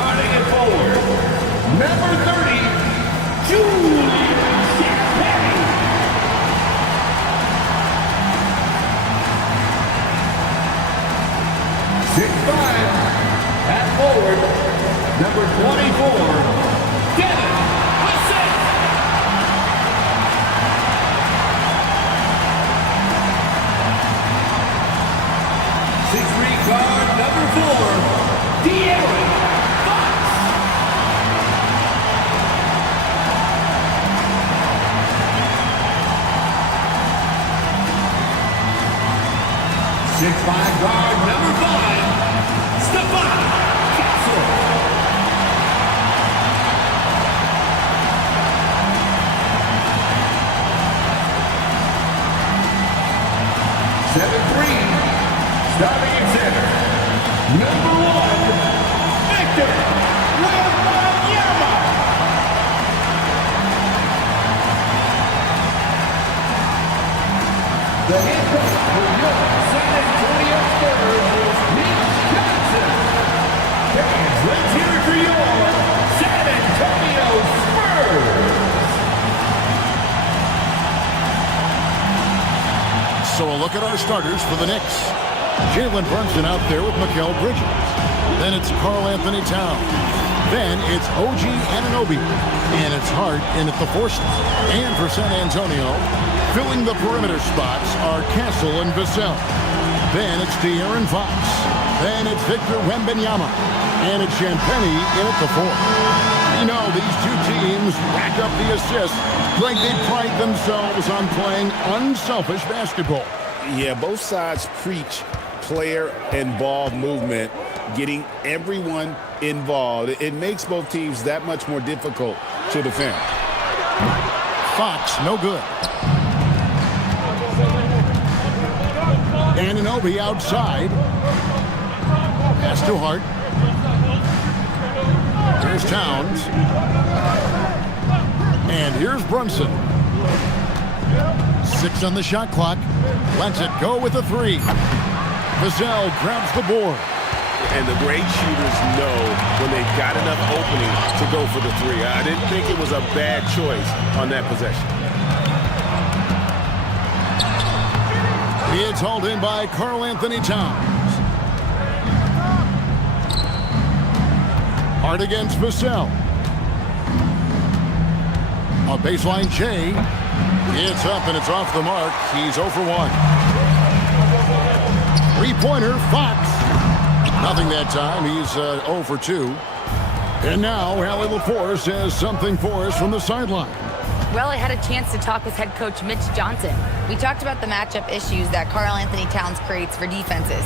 Starting at forward, number 30, Julian Champagne. 6'5", at forward, number 24, Devin Hussein. 6'3", guard, number 4, De'Aaron Fox. 6'5", guard, number 5, Stephon Castle. 7'3", starting at center, number 1, Victor Wembanyama. The head coach for your San Antonio Spurs is Nick Johnson. Fans, let's hear it for your San Antonio Spurs. So a look at our starters for the Knicks. Jalen Brunson out there with Mikal Bridges. Then it's Karl Anthony Towns. Then it's OG Anunoby. And it's Hart in at the forces. And for San Antonio, filling the perimeter spots are Castle and Vassell. Then it's De'Aaron Fox. Then it's Victor Wembanyama. And it's Champagnie in at the fourth. You know, these two teams rack up the assists like they pride themselves on playing unselfish basketball. Yeah, both sides preach player and ball movement, getting everyone involved. It makes both teams that much more difficult to defend. Fox, no good. Anunoby outside. Pass to Hart. Here's Towns. And here's Brunson. 6 on the shot clock. Lets it go with a 3. Vassell grabs the board. And the great shooters know when they've got enough opening to go for the 3. I didn't think it was a bad choice on that possession. It's hauled in by Karl Anthony Towns. Hart against Vassell. A baseline J. It's up and it's off the mark. He's 0 for 1. Three-pointer, Fox. Nothing that time. He's 0 for 2. And now Allie LaForce has something for us from the sideline. Well, I had a chance to talk with head coach Mitch Johnson. We talked about the matchup issues that Karl Anthony Towns creates for defenses.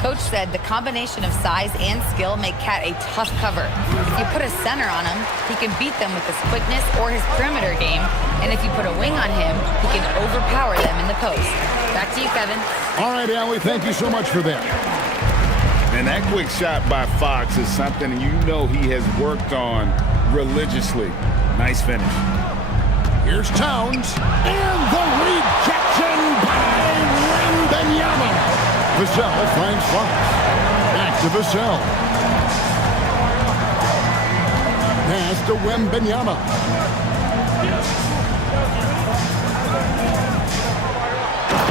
Coach said the combination of size and skill make Cat a tough cover. If you put a center on him, he can beat them with his quickness or his perimeter game. And if you put a wing on him, he can overpower them in the post. Back to you, Kevin. All right, Allie, thank you so much for that. And that quick shot by Fox is something you know he has worked on religiously. Nice finish. Here's Towns. And the rejection by Wembanyama. Vassell finds Fox. Back to Vassell. Pass to Wembanyama.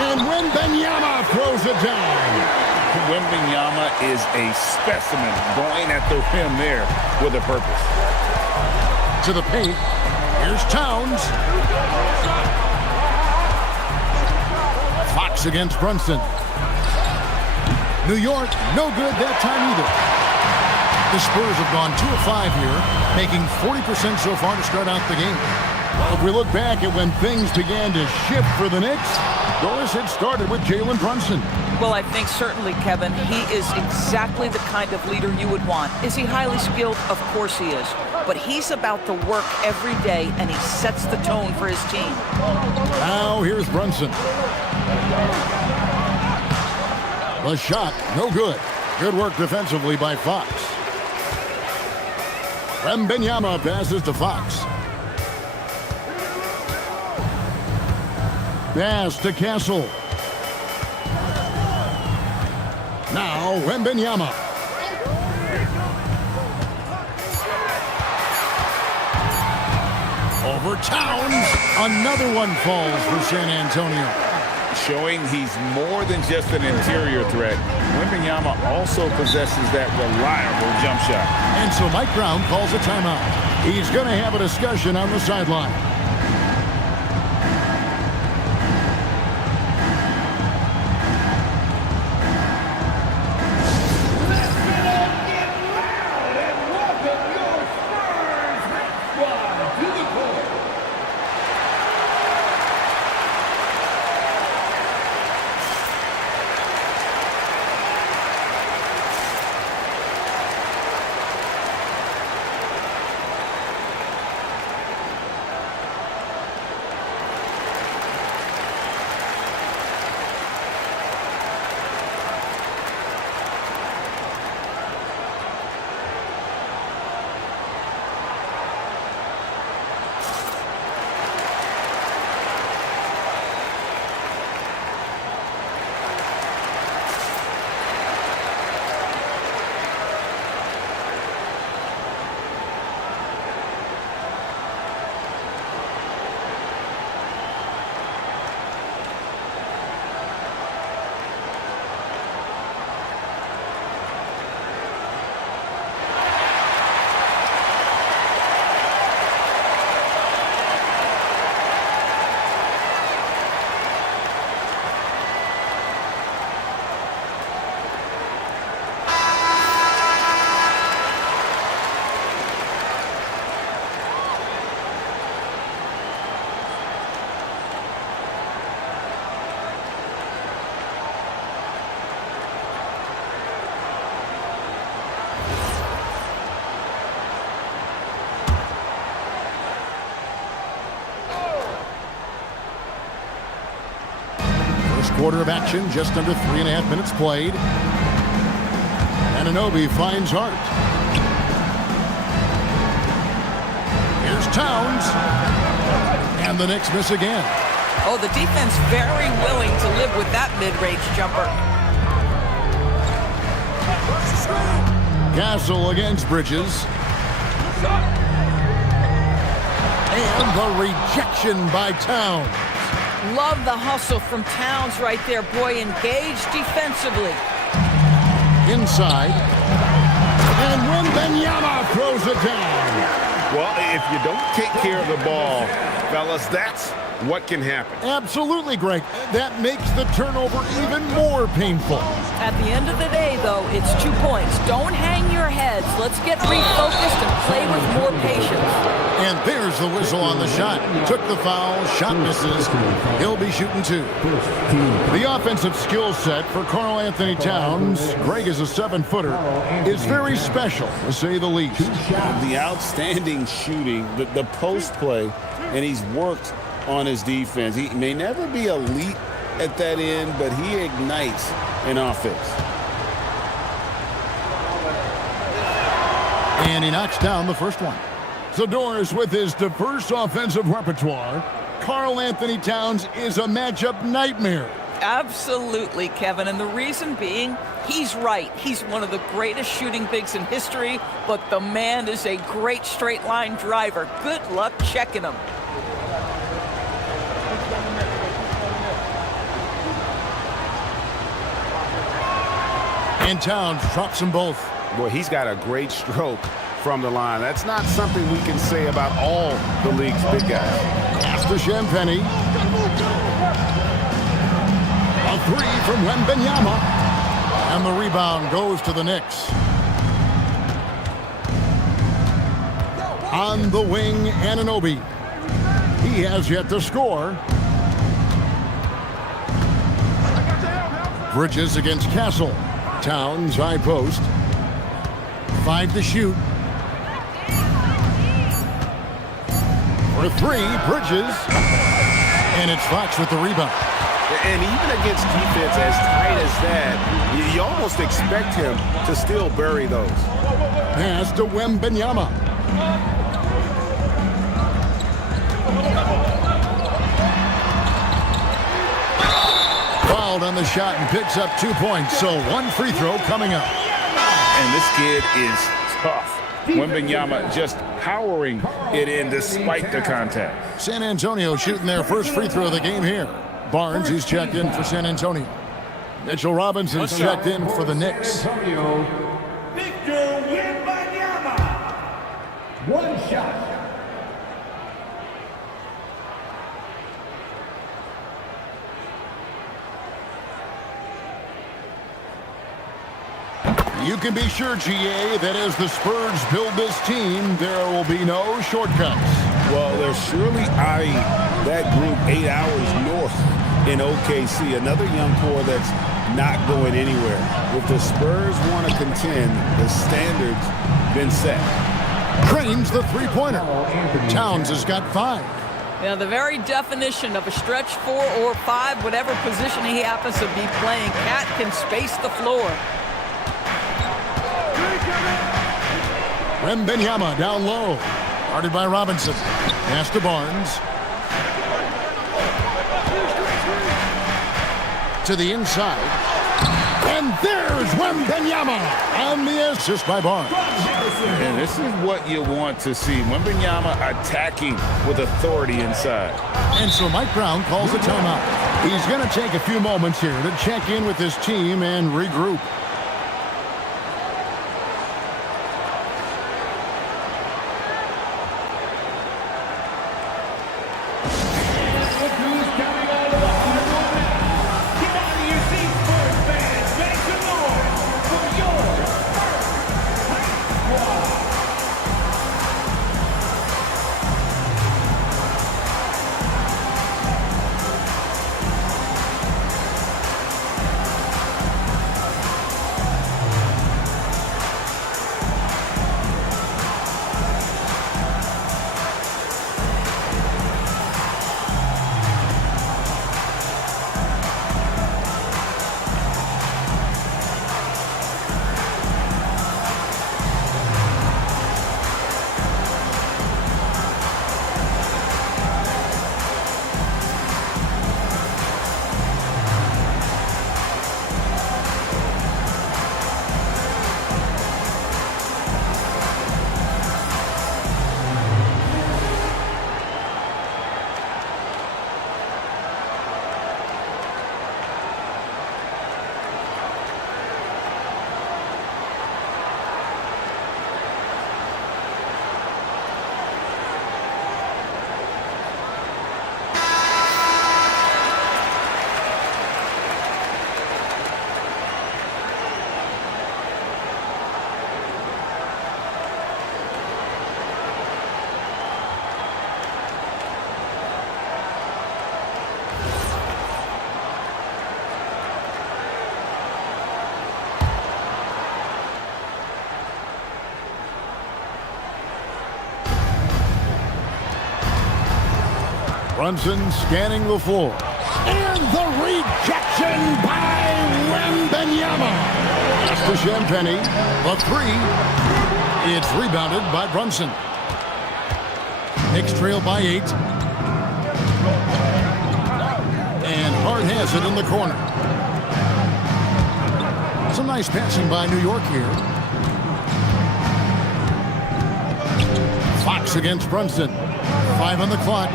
And Wembanyama throws it down. Wembanyama is a specimen going at the rim there with a purpose. To the paint. Here's Towns. Fox against Brunson. New York, no good that time either. The Spurs have gone 2 of 5 here, making 40% so far to start out the game. If we look back at when things began to shift for the Knicks, Doris, it started with Jalen Brunson. Well, I think certainly, Kevin, he is exactly the kind of leader you would want. Is he highly skilled? Of course he is. But he's about the work every day, and he sets the tone for his team. Now here's Brunson. The shot, no good. Good work defensively by Fox. Wembanyama passes to Fox. Pass to Castle. Now Wembanyama. Over Towns. Another one falls for San Antonio. Showing he's more than just an interior threat. Wembanyama also possesses that reliable jump shot. And so Mike Brown calls a timeout. He's going to have a discussion on the sideline. Quarter of action, just under 3.5 minutes played. Anunoby finds Hart. Here's Towns. And the Knicks miss again. Oh, the defense very willing to live with that mid-range jumper. Castle against Bridges. And the rejection by Towns. Love the hustle from Towns right there. Boy, engaged defensively. Inside. And Wembanyama throws it down. Well, if you don't take care of the ball, fellas, that's what can happen. Absolutely, Greg. That makes the turnover even more painful. At the end of the day, though, it's 2 points. Don't hang your heads. Let's get refocused and play with more patience. And there's the whistle on the shot. Took the foul, shot misses. He'll be shooting 2. The offensive skill set for Karl Anthony Towns, Greg is a 7-footer, is very special, to say the least. The outstanding shooting, the post play, and he's worked on his defense. He may never be elite at that end, but he ignites an offense. And he knocks down the first one. So Doris, with his diverse offensive repertoire, Karl Anthony Towns is a matchup nightmare. Absolutely, Kevin. And the reason being, he's right. He's one of the greatest shooting bigs in history, but the man is a great straight line driver. Good luck checking him. And Towns drops them both. Boy, he's got a great stroke from the line. That's not something we can say about all the league's big guys. Pass to Champagny. A 3 from Wembanyama. And the rebound goes to the Knicks. On the wing, Anunoby. He has yet to score. Bridges against Castle. Towns, high post. 5 to shoot. For 3, Bridges. And it's Fox with the rebound. And even against defense as tight as that, you almost expect him to still bury those. Pass to Wembanyama. Fouled on the shot and picks up 2 points. So 1 free throw coming up. And this kid is tough. Wembanyama just powering it in despite the contact. San Antonio shooting their first free throw of the game here. Barnes, he's checked in for San Antonio. Mitchell Robinson's checked in for the Knicks. Victor Wembanyama. One shot. You can be sure, GA, that as the Spurs build this team, there will be no shortcuts. Well, they're surely eyeing that group 8 hours north in OKC. Another young core that's not going anywhere. If the Spurs want to contend, the standard's been set. Crane's the three-pointer. Towns has got 5. Yeah, the very definition of a stretch 4 or 5, whatever position he happens to be playing, Cat can space the floor. Wembanyama down low. Guarded by Robinson. Pass to Barnes. To the inside. And there's Wembanyama. And the assist by Barnes. And this is what you want to see. Wembanyama attacking with authority inside. And so Mike Brown calls a timeout. He's going to take a few moments here to check in with his team and regroup. Brunson scanning the floor. And the rejection by Wembanyama. That's to Champagny. The three. It's rebounded by Brunson. Knicks trail by 8. And Hart has it in the corner. Some nice passing by New York here. Fox against Brunson. 5 on the clock.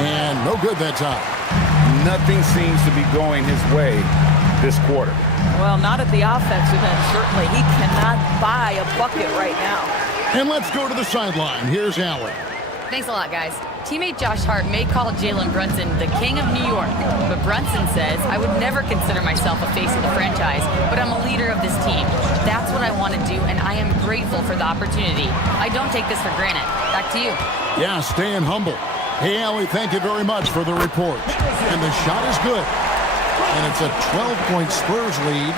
And no good that time. Nothing seems to be going his way this quarter. Well, not at the offensive end, certainly. He cannot buy a bucket right now. And let's go to the sideline. Here's Allen. Thanks a lot, guys. Teammate Josh Hart may call Jalen Brunson the king of New York, but Brunson says, I would never consider myself a face of the franchise, but I'm a leader of this team. That's what I want to do, and I am grateful for the opportunity. I don't take this for granted. Back to you. Yeah, staying humble. Hey, Allie, thank you very much for the report. And the shot is good. And it's a 12-point Spurs lead.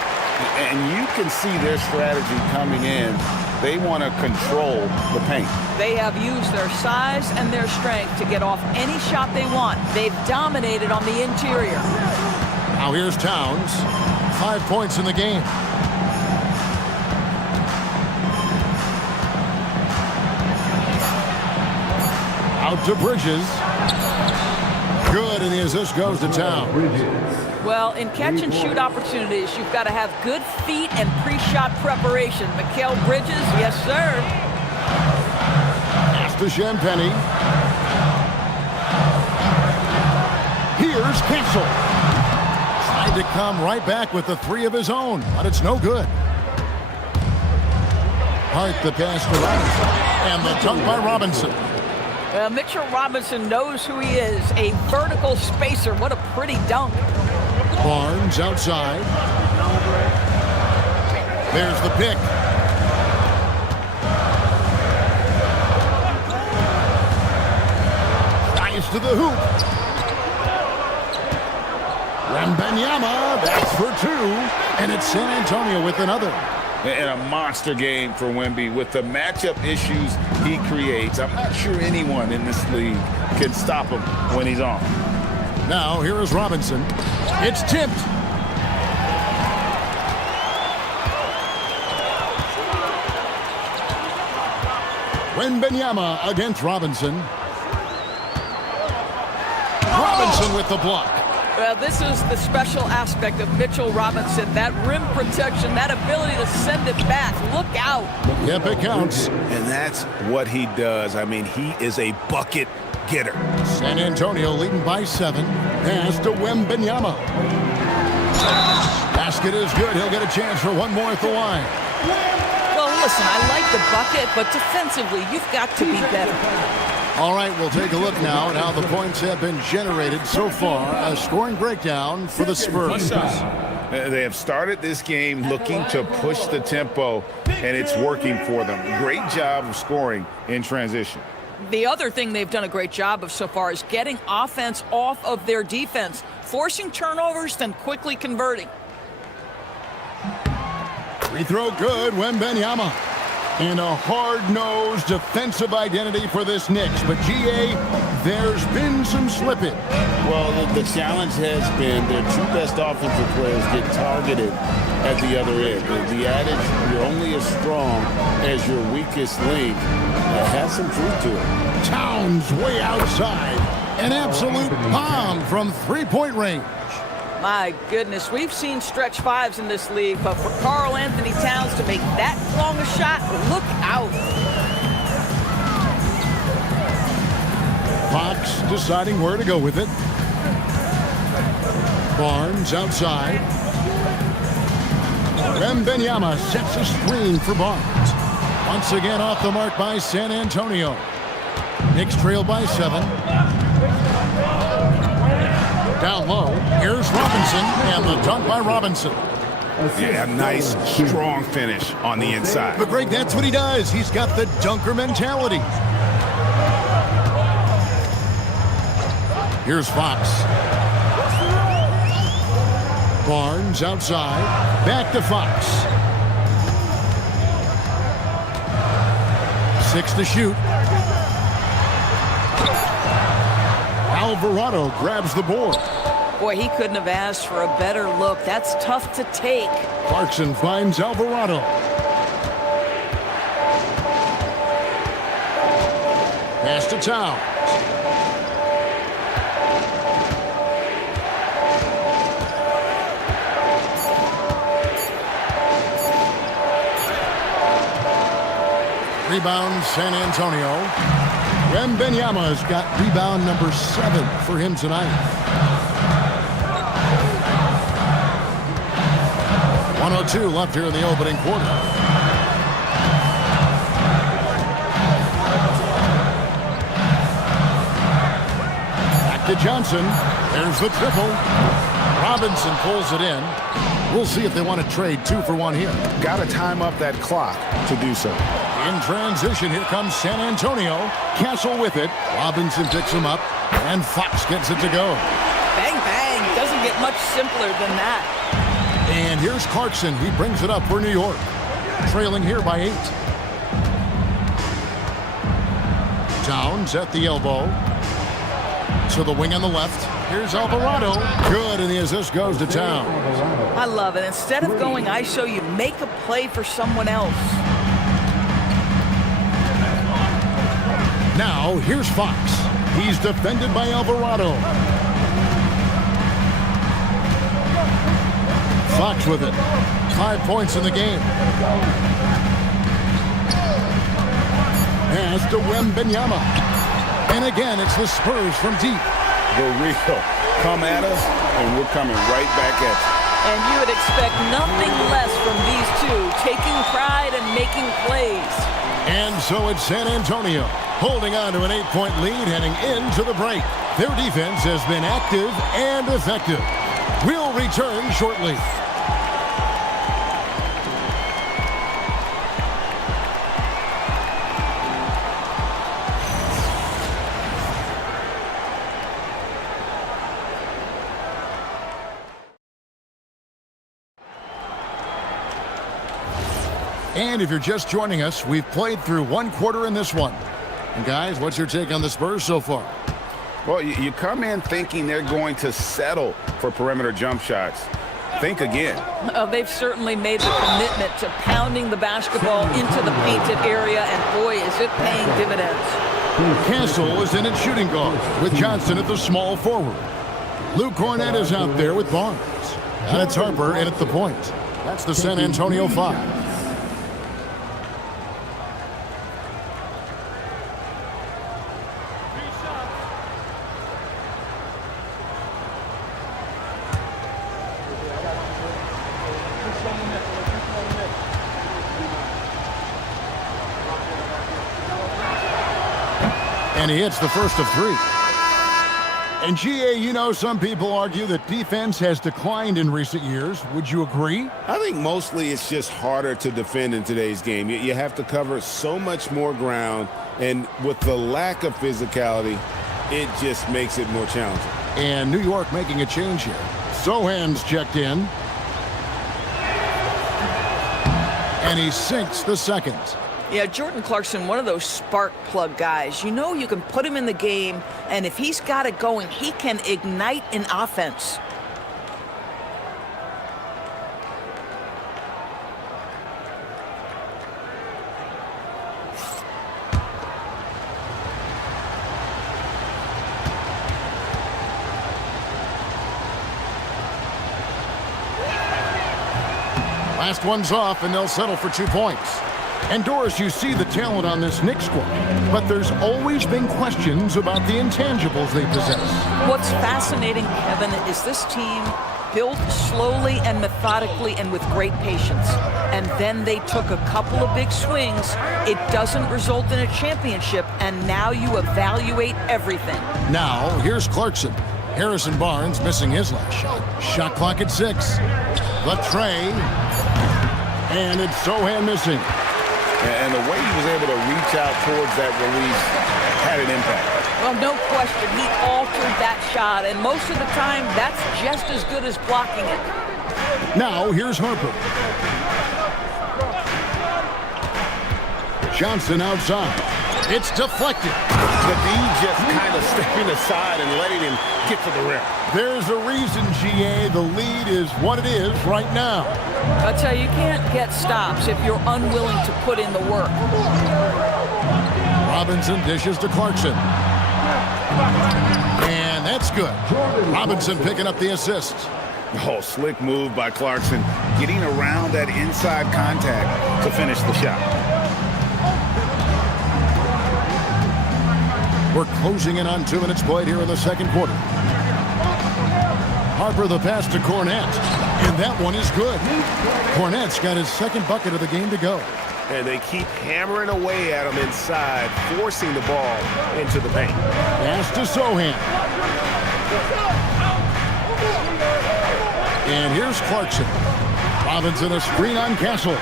And you can see their strategy coming in. They want to control the paint. They have used their size and their strength to get off any shot they want. They've dominated on the interior. Now here's Towns. 5 points in the game. Out to Bridges. Good, and the assist goes to Towns. Well, in catch-and-shoot opportunities, you've got to have good feet and pre-shot preparation. Mikal Bridges, yes, sir. Pass to Champagny. Here's Cancel. Tried to come right back with the three of his own, but it's no good. Hart the pass to Robinson, and the dunk by Robinson. Mitchell Robinson knows who he is, a vertical spacer. What a pretty dunk. Barnes outside. There's the pick. Drives to the hoop. Wembanyama, that's for two. And it's San Antonio with another. And a monster game for Wemby with the matchup issues he creates. I'm not sure anyone in this league can stop him when he's on. Now here is Robinson. It's tipped. Wembanyama against Robinson. Robinson with the block. Well, this is the special aspect of Mitchell Robinson. That rim protection, that ability to send it back. Look out. Yep, it counts. And that's what he does. I mean, he is a bucket getter. San Antonio leading by 7. Pass to Wembanyama. Basket is good. He'll get a chance for one more at the line. Well, listen, I like the bucket, but defensively, you've got to be better. All right, we'll take a look now at how the points have been generated so far. A scoring breakdown for the Spurs. They have started this game looking to push the tempo, and it's working for them. Great job of scoring in transition. The other thing they've done a great job of so far is getting offense off of their defense, forcing turnovers, then quickly converting. Free throw good, Wembanyama. And a hard-nosed defensive identity for this Knicks. But, G.A., there's been some slippage. Well, the challenge has been their two best offensive players get targeted at the other end. The adage, you're only as strong as your weakest link, has some truth to it. Towns way outside. An absolute bomb from three-point range. My goodness, we've seen stretch fives in this league, but for Karl Anthony Towns to make that long a shot, look out. Fox deciding where to go with it. Barnes outside. Wembanyama sets a screen for Barnes. Once again off the mark by San Antonio. Knicks trail by 7. Down low, here's Robinson, and the dunk by Robinson. Yeah, nice, strong finish on the inside. But Greg, that's what he does. He's got the dunker mentality. Here's Fox. Barnes outside, back to Fox. 6 to shoot. Alvarado grabs the board. Boy, he couldn't have asked for a better look. That's tough to take. Clarkson finds Alvarado. Pass to Towns. Rebound, San Antonio. Wembanyama's got rebound number 7 for him tonight. 1:02 left here in the opening quarter. Back to Johnson. There's the triple. Robinson pulls it in. We'll see if they want to trade 2 for 1 here. Got to time up that clock to do so. In transition, here comes San Antonio. Castle with it. Robinson picks him up, and Fox gets it to go. Bang, bang. Doesn't get much simpler than that. And here's Clarkson. He brings it up for New York. Trailing here by 8. Towns at the elbow. To the wing on the left. Here's Alvarado. Good, and the assist goes to Towns. I love it. Instead of going ISO, you make a play for someone else. Now, here's Fox. He's defended by Alvarado. Fox with it. 5 points in the game. Pass to Wembanyama. And again, it's the Spurs from deep. The real come at us, and we're coming right back at you. And you would expect nothing less from these two, taking pride and making plays. And so it's San Antonio, holding on to an 8-point lead heading into the break. Their defense has been active and effective. We'll return shortly. And if you're just joining us, we've played through 1 quarter in this one. And guys, what's your take on the Spurs so far? Well, you come in thinking they're going to settle for perimeter jump shots. Think again. They've certainly made the commitment to pounding the basketball into the painted area, and boy, is it paying dividends. Castle is in at shooting guard, with Johnson at the small forward. Luke Cornett is out there with Barnes. And it's Harper in at the point. That's the San Antonio 5. And he hits the first of 3. And GA, you know, some people argue that defense has declined in recent years. Would you agree? I think mostly it's just harder to defend in today's game. You have to cover so much more ground, and with the lack of physicality, it just makes it more challenging. And New York making a change here. Sohan's checked in. And he sinks the second. Yeah, Jordan Clarkson, one of those spark plug guys. You know you can put him in the game, and if he's got it going, he can ignite an offense. Last one's off, and they'll settle for 2 points. And Doris, you see the talent on this Knicks squad, but there's always been questions about the intangibles they possess. What's fascinating, Kevin, is this team built slowly and methodically and with great patience. And then they took a couple of big swings. It doesn't result in a championship, and now you evaluate everything. Now, here's Clarkson. Harrison Barnes missing his last shot. Shot clock at 6. The tray. And it's Sohan missing. And the way he was able to reach out towards that release had an impact. Well, no question. He altered that shot, and most of the time, that's just as good as blocking it. Now, here's Harper. Johnson outside. It's deflected. The D just kind of stepping aside and letting him get to the rim. There's a reason, GA, the lead is what it is right now. I'll tell you, you can't get stops if you're unwilling to put in the work. Robinson dishes to Clarkson. And that's good. Robinson picking up the assist. Oh, slick move by Clarkson, getting around that inside contact to finish the shot. We're closing in on 2 minutes played here in the second quarter. Harper the pass to Cornett, and that one is good. Cornett's got his second bucket of the game to go. And they keep hammering away at him inside, forcing the ball into the paint. Pass to Sohan. And here's Clarkson. Robinson a screen on Castle.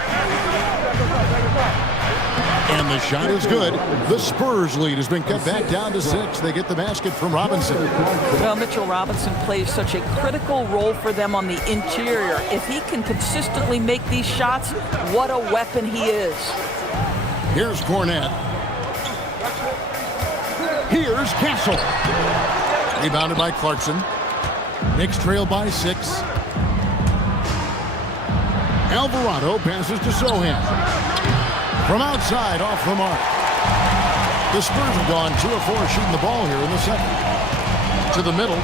And the shot is good. The Spurs lead has been cut back down to 6. They get the basket from Robinson. Well, Mitchell Robinson plays such a critical role for them on the interior. If he can consistently make these shots, what a weapon he is. Here's Cornett. Here's Castle. Rebounded by Clarkson. Knicks trail by 6. Alvarado passes to Sohan. From outside, off the mark. The Spurs have gone 2 of 4 shooting the ball here in the second. To the middle.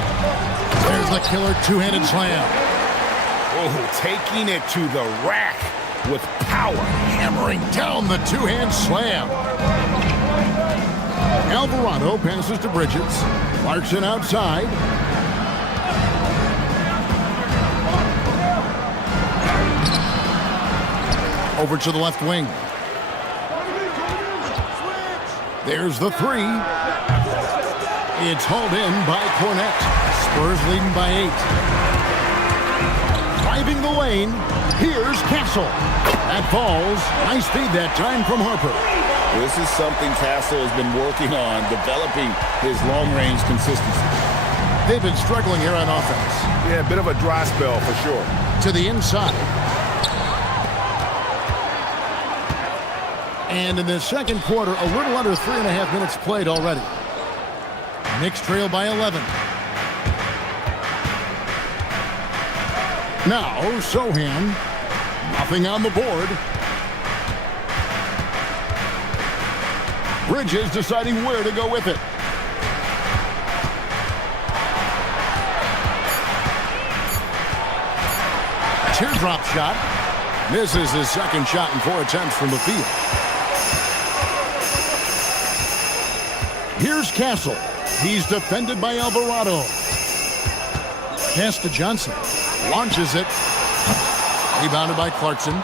There's the killer two-handed slam. Oh, taking it to the rack with power. Hammering down the two-hand slam. Alvarado passes to Bridges. Clarkson outside. Over to the left wing. There's the three. It's hauled in by Cornette. Spurs leading by 8. Driving the lane. Here's Castle. That falls. Nice feed that time from Harper. This is something Castle has been working on, developing his long-range consistency. They've been struggling here on offense. Yeah, a bit of a dry spell for sure. To the inside. And in the second quarter, a little under 3.5 minutes played already. Knicks trail by 11. Now, Sohan. Nothing on the board. Bridges deciding where to go with it. Teardrop shot. Misses his second shot in 4 attempts from the field. Here's Castle. He's defended by Alvarado. Pass to Johnson. Launches it. Rebounded by Clarkson.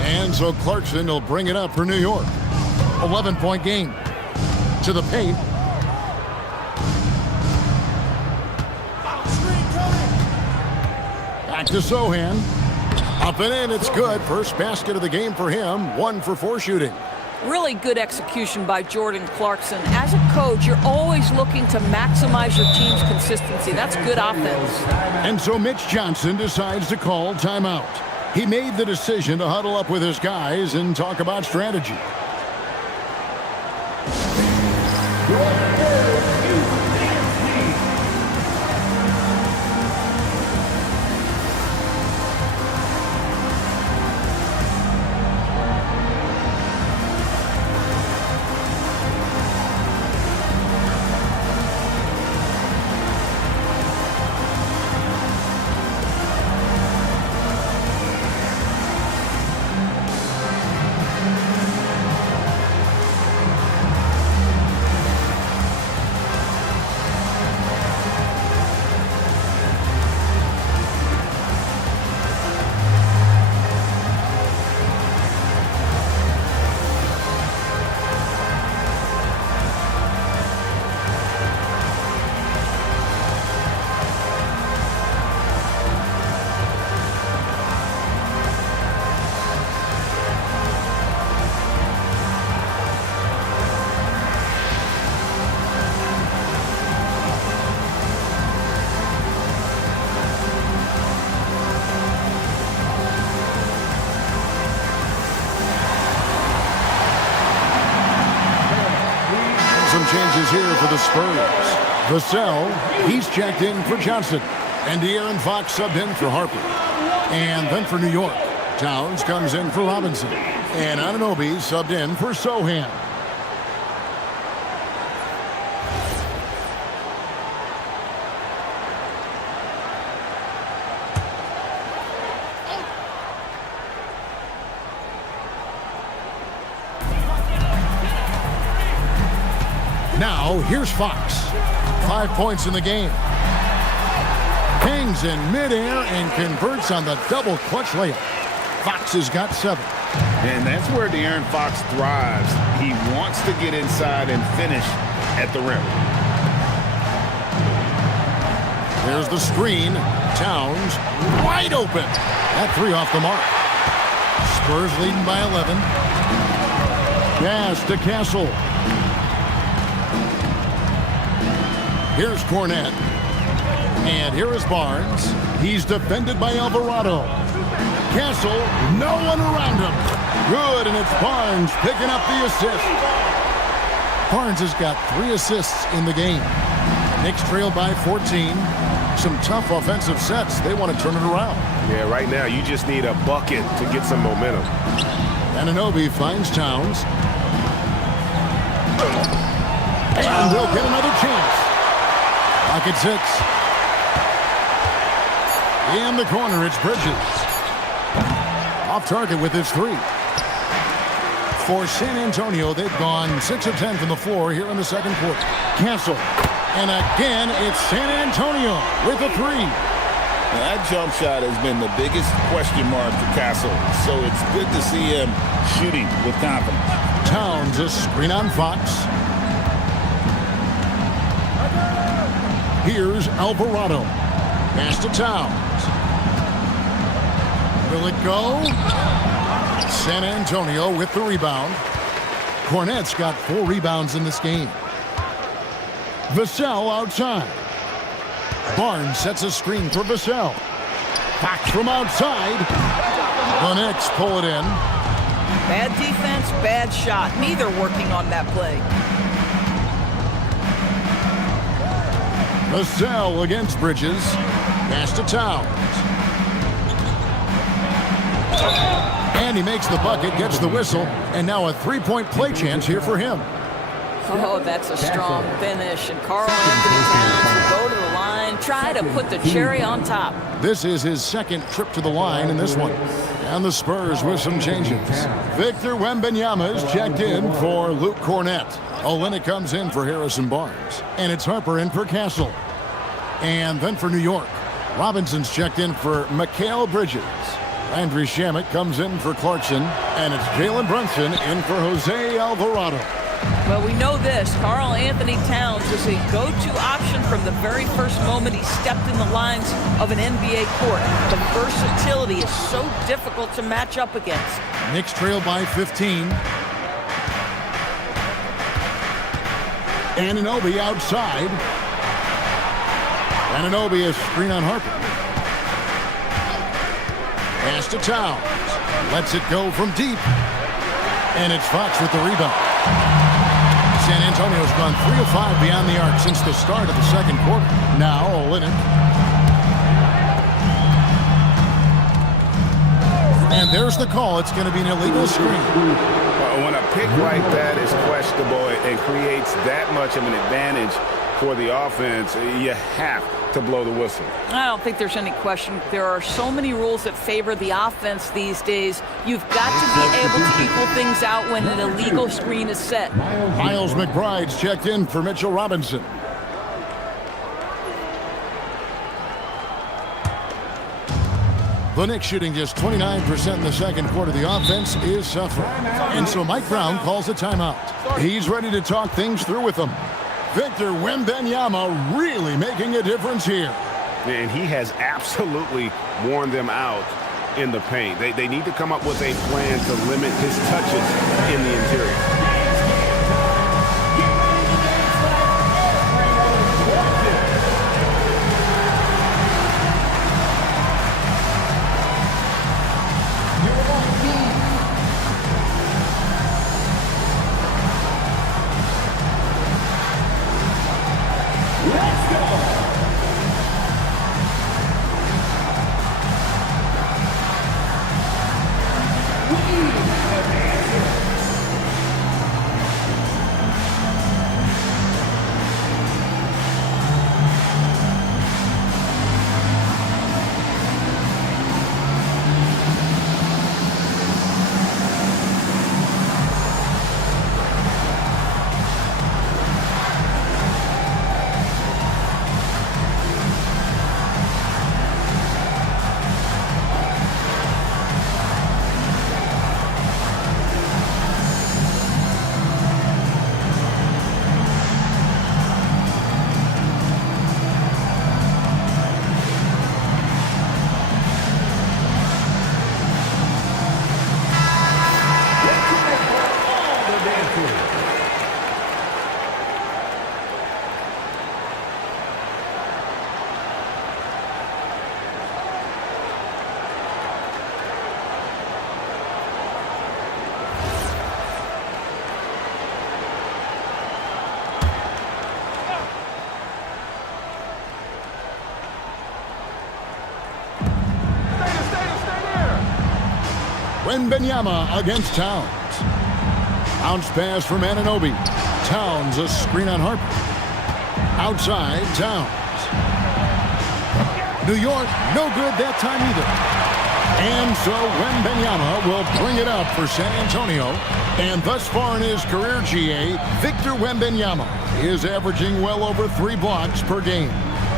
And so Clarkson will bring it up for New York. 11-point game. To the paint. Back to Sohan. Up and in, it's good. First basket of the game for him. 1 for 4 shooting. Really good execution by Jordan Clarkson. As a coach, you're always looking to maximize your team's consistency. That's good offense. And so Mitch Johnson decides to call timeout. He made the decision to huddle up with his guys and talk about strategy. Some changes here for the Spurs. Vassell, he's checked in for Johnson. And De'Aaron Fox subbed in for Harper. And then for New York, Towns comes in for Robinson. And Anunoby subbed in for Sohan. Now, here's Fox. 5 points in the game. Hangs in midair and converts on the double clutch layup. Fox has got 7. And that's where De'Aaron Fox thrives. He wants to get inside and finish at the rim. There's the screen. Towns wide open. That 3 off the mark. Spurs leading by 11. Pass to Castle. Here's Cornette. And here is Barnes. He's defended by Alvarado. Castle, no one around him. Good, and it's Barnes picking up the assist. Barnes has got 3 assists in the game. Knicks trail by 14. Some tough offensive sets. They want to turn it around. Yeah, right now you just need a bucket to get some momentum. Anunoby finds Towns. And they'll get another chance. Pocket 6. In the corner, it's Bridges. Off target with his three. For San Antonio, they've gone 6 of 10 from the floor here in the second quarter. Castle. And again, it's San Antonio with a three. Now, that jump shot has been the biggest question mark for Castle, so it's good to see him shooting with confidence. Towns a screen on Fox. Here's Alvarado. Pass to Towns. Will it go? San Antonio with the rebound. Cornette's got 4 rebounds in this game. Vassell outside. Barnes sets a screen for Vassell. Fox from outside. The Knicks pull it in. Bad defense, bad shot. Neither working on that play. Vassell against Bridges. Pass to Towns. And he makes the bucket, gets the whistle, and now a three-point play chance here for him. Oh, that's a strong finish. And Karl Anthony Towns will go to the line, try to put the cherry on top. This is his second trip to the line in this one. And the Spurs with some changes. Victor Wembanyama is checked in for Luke Cornette. Olynyk comes in for Harrison Barnes. And it's Harper in for Castle. And then for New York, Robinson's checked in for Mikal Bridges. Landry Shamet comes in for Clarkson. And it's Jalen Brunson in for Jose Alvarado. Well, we know this. Karl Anthony Towns was a go-to option from the very first moment he stepped in the lines of an NBA court. The versatility is so difficult to match up against. Knicks trail by 15. Anunoby outside. Anunoby is screen on Harper. Pass to Towns. Lets it go from deep. And it's Fox with the rebound. San Antonio's gone 3 of 5 beyond the arc since the start of the second quarter. Now, Olynyk. And there's the call. It's going to be an illegal screen. When a pick like that is questionable and creates that much of an advantage for the offense, you have to blow the whistle. I don't think there's any question. There are so many rules that favor the offense these days. You've got to be able to equal things out when an illegal screen is set. Miles McBride's checked in for Mitchell Robinson. The Knicks shooting just 29% in the second quarter. The offense is suffering. And so Mike Brown calls a timeout. He's ready to talk things through with them. Victor Wembanyama really making a difference here. And he has absolutely worn them out in the paint. They need to come up with a plan to limit his touches in the interior. Wembanyama against Towns. Bounce pass from Anunoby. Towns a screen on Harper. Outside, Towns. New York, no good that time either. And so Wembanyama will bring it up for San Antonio. And thus far in his career, GA, Victor Wembanyama is averaging well over 3 blocks per game.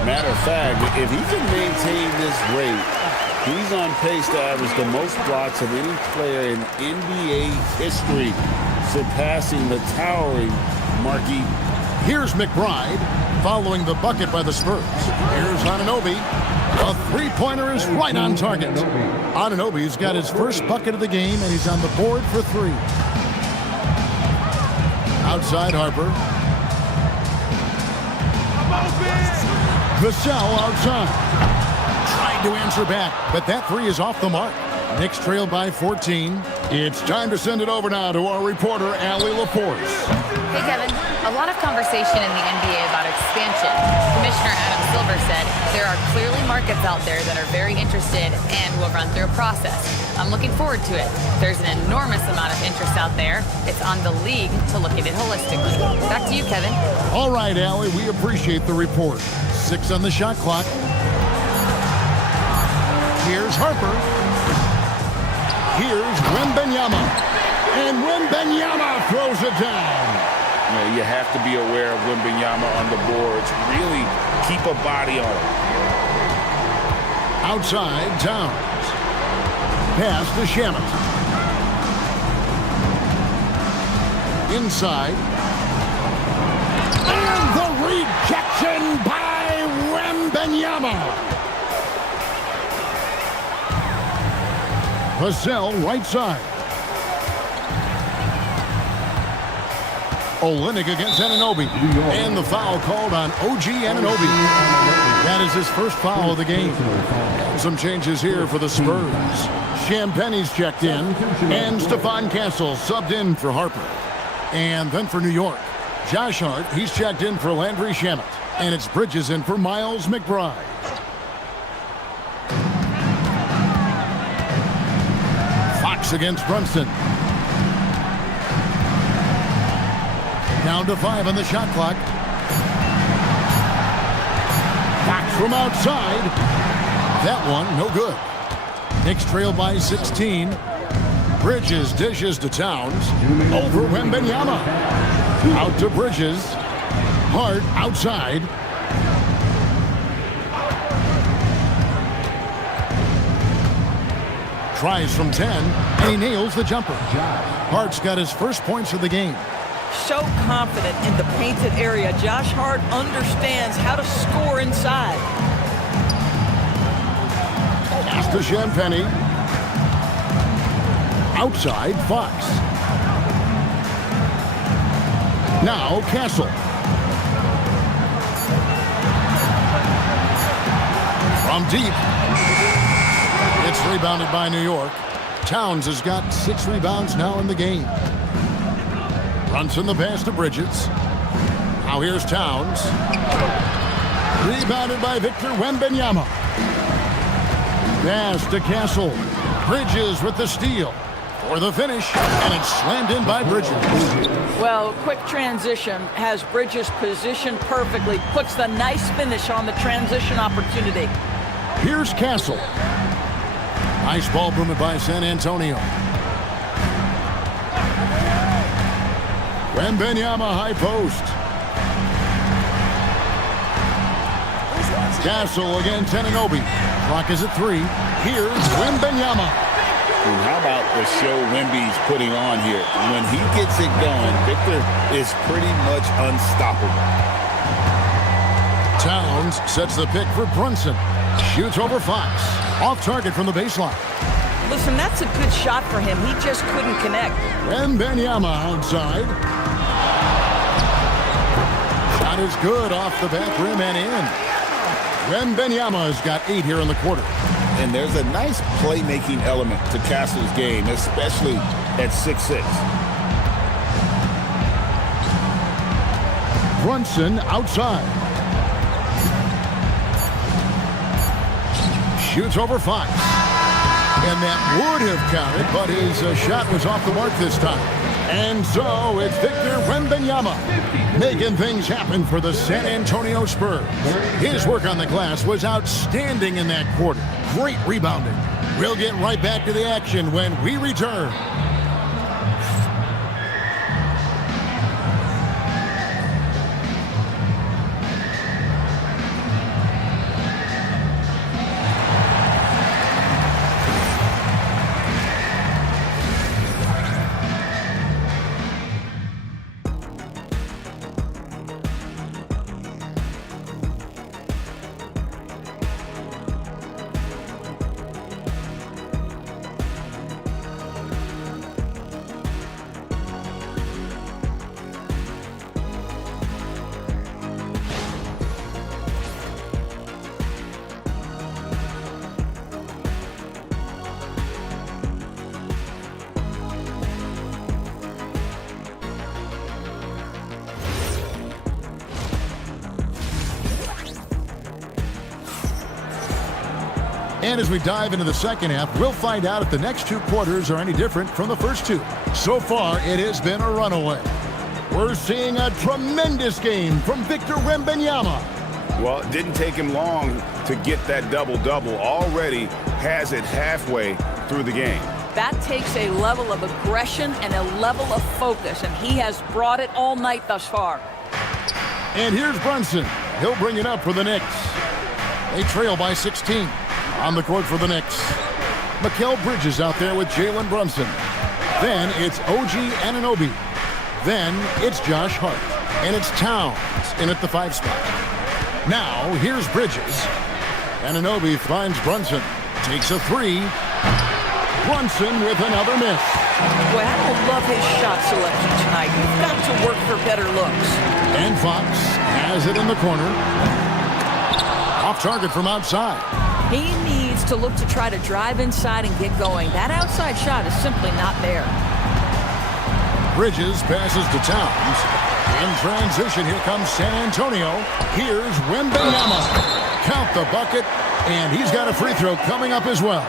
Matter of fact, if he can maintain this rate, he's on pace to average the most blocks of any player in NBA history, surpassing the towering Marquis. Here's McBride following the bucket by the Spurs. Here's Anunoby. A three-pointer is right on target. Anunoby's got his first bucket of the game, and he's on the board for 3. Outside Harper. Vassell outside. Trying to answer back, but that 3 is off the mark. Knicks trailed by 14. It's time to send it over now to our reporter, Allie Laporte. Hey, Kevin. A lot of conversation in the NBA about expansion. Commissioner Adam Silver said there are clearly markets out there that are very interested and will run through a process. I'm looking forward to it. There's an enormous amount of interest out there. It's on the league to look at it holistically. Back to you, Kevin. All right, Allie, we appreciate the report. 6 on the shot clock. Here's Harper. Here's Wembanyama. And Wembanyama throws it down. You have to be aware of Wembanyama on the boards. Really keep a body on him. Outside, Towns. Pass to Shamet. Inside. And the rejection by Wembanyama. Vassell right side. Olynyk against Anunoby. And the foul called on OG Anunoby. That is his first foul of the game. Some changes here for the Spurs. Champagne's checked in. And Stephon Castle subbed in for Harper. And then for New York, Josh Hart, he's checked in for Landry Shamet. And it's Bridges in for Miles McBride. Fox against Brunson. Down to 5 on the shot clock. Fox from outside. That one, no good. Knicks trail by 16. Bridges dishes to Towns. Over Wembanyama. Out to Bridges. Hart outside. Tries from 10, and he nails the jumper. Hart's got his first points of the game. So confident in the painted area. Josh Hart understands how to score inside. Pass to Champagnie. Outside, Fox. Now, Castle. From deep. It's rebounded by New York. Towns has got 6 rebounds now in the game. Brunson the pass to Bridges. Now here's Towns. Rebounded by Victor Wembanyama. Pass to Castle. Bridges with the steal. For the finish, and it's slammed in by Bridges. Well, quick transition has Bridges positioned perfectly. Puts the nice finish on the transition opportunity. Here's Castle. Nice ball movement by San Antonio. Wembanyama high post. Castle against Anunoby. Clock is at 3. Here's Wembanyama. And how about the show Wemby's putting on here? When he gets it going, Victor is pretty much unstoppable. Towns sets the pick for Brunson. Shoots over Fox. Off target from the baseline. Listen, that's a good shot for him. He just couldn't connect. Wembanyama outside. Shot is good off the back rim and in. Wembanyama has got 8 here in the quarter. And there's a nice playmaking element to Castle's game, especially at 6'6". Brunson outside. Shoots over Fox. And that would have counted, but his shot was off the mark this time. And so it's Victor Wembanyama making things happen for the San Antonio Spurs. His work on the glass was outstanding in that quarter. Great rebounding. We'll get right back to the action when we return. And as we dive into the second half, we'll find out if the next two quarters are any different from the first two. So far, it has been a runaway. We're seeing a tremendous game from Victor Wembanyama. Well, it didn't take him long to get that double-double. Already has it halfway through the game. That takes a level of aggression and a level of focus, and he has brought it all night thus far. And here's Brunson. He'll bring it up for the Knicks. They trail by 16. On the court for the Knicks, Mikal Bridges out there with Jalen Brunson. Then it's OG Anunoby. Then it's Josh Hart. And it's Towns in at the 5 spot. Now, here's Bridges. Anunoby finds Brunson. Takes a 3. Brunson with another miss. Boy, I don't love his shot selection tonight. You've got to work for better looks. And Fox has it in the corner. Off target from outside. He needs to look to try to drive inside and get going. That outside shot is simply not there. Bridges passes to Towns. In transition, here comes San Antonio. Here's Wembanyama. Count the bucket, and he's got a free throw coming up as well.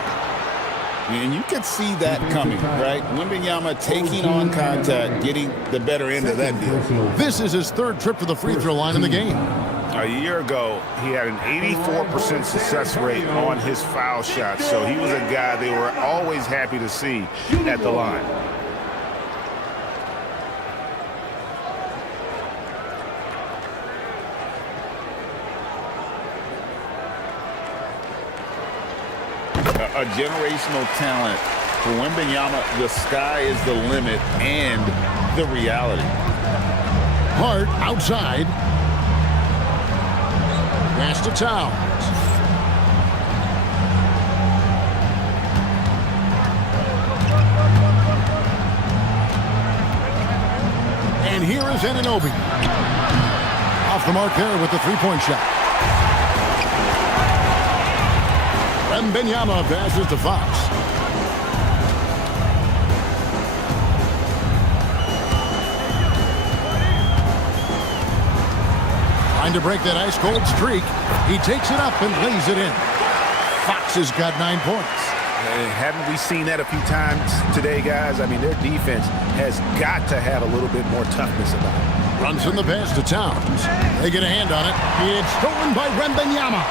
And you can see that coming, right? Wembanyama taking on contact, getting the better end of that deal. This is his third trip to the free throw line in the game. A year ago, he had an 84% success rate on his foul shots, so he was a guy they were always happy to see at the line. A generational talent. For Wembanyama, the sky is the limit and the reality. Hart outside. Pass to Towns. And here is Anunoby. Off the mark there with the three-point shot. Wembanyama passes to Fox. Trying to break that ice-cold streak. He takes it up and lays it in. Fox has got 9 points. Haven't we seen that a few times today, guys? I mean, their defense has got to have a little bit more toughness about it. Runs in the pass to Towns. They get a hand on it. It's stolen by Wembanyama.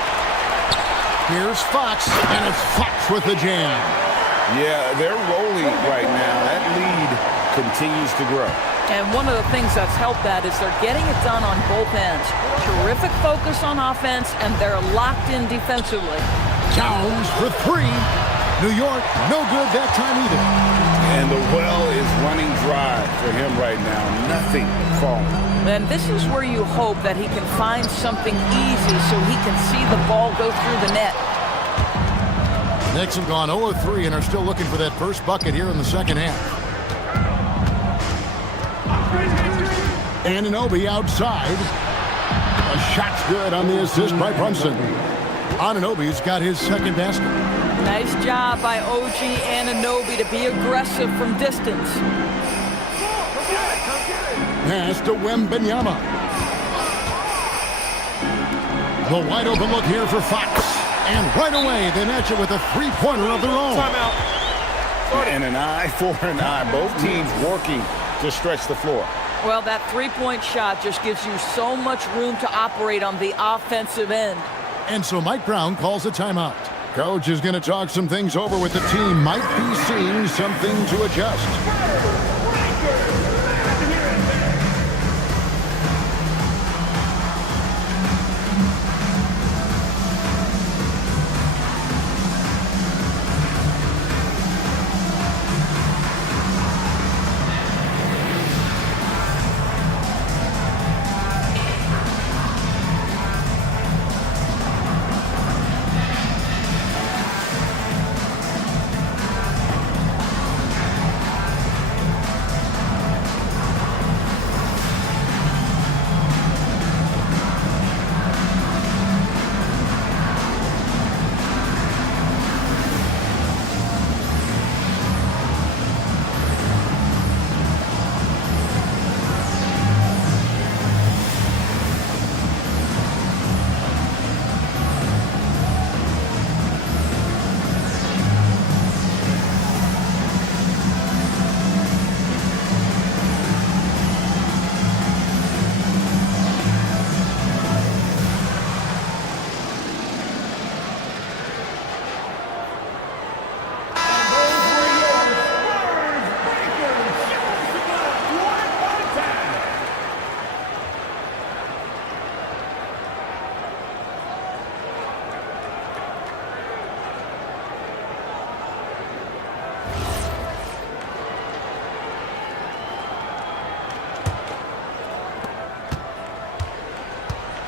Here's Fox, and it's Fox with the jam. Yeah, they're rolling right now. That lead continues to grow. And one of the things that's helped that is they're getting it done on both ends. Terrific focus on offense, and they're locked in defensively. Towns for 3. New York, no good that time either. And the well is running dry for him right now. Nothing falling. And this is where you hope that he can find something easy so he can see the ball go through the net. Knicks have gone 0-3 and are still looking for that first bucket here in the second half. Anunoby outside. A shot's good on the assist by Brunson. Anunoby's got his second basket. Nice job by OG Anunoby to be aggressive from distance. Pass to Wembanyama. The wide open look here for Fox. And right away, they match it with a three-pointer of their own. Timeout. And an eye for an eye. Both teams working to stretch the floor. Well, that three-point shot just gives you so much room to operate on the offensive end. And so Mike Brown calls a timeout. Coach is going to talk some things over with the team. Might be seeing something to adjust.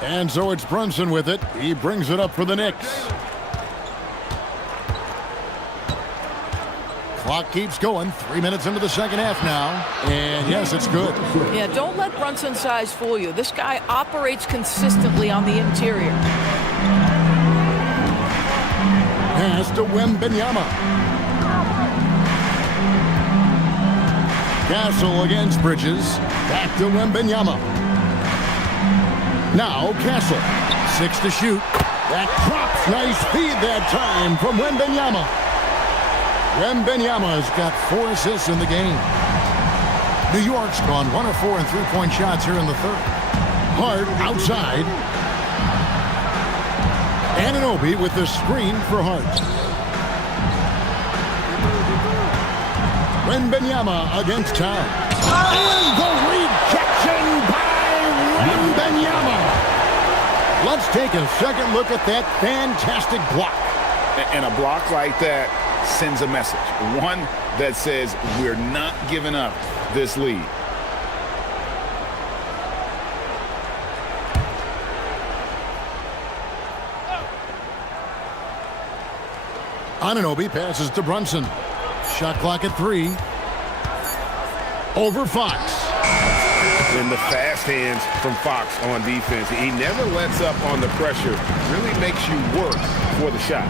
And so it's Brunson with it. He brings it up for the Knicks. Clock keeps going. 3 minutes into the second half now. And yes, it's good. Yeah, don't let Brunson's size fool you. This guy operates consistently on the interior. Pass to Wembanyama. Castle against Bridges. Back to Wembanyama. Now Castle, 6 to shoot. That drops, nice feed that time from Wembanyama. Wembanyama's got 4 assists in the game. New York's gone 1 of 4 in three-point shots here in the third. Hart outside. Anunoby with the screen for Hart. Wembanyama against Town. And the rejection by Wembanyama. Let's take a second look at that fantastic block. And a block like that sends a message. One that says we're not giving up this lead. Anunoby passes to Brunson. Shot clock at 3. Over Fox. And the fast hands from Fox on defense. He never lets up on the pressure. Really makes you work for the shot.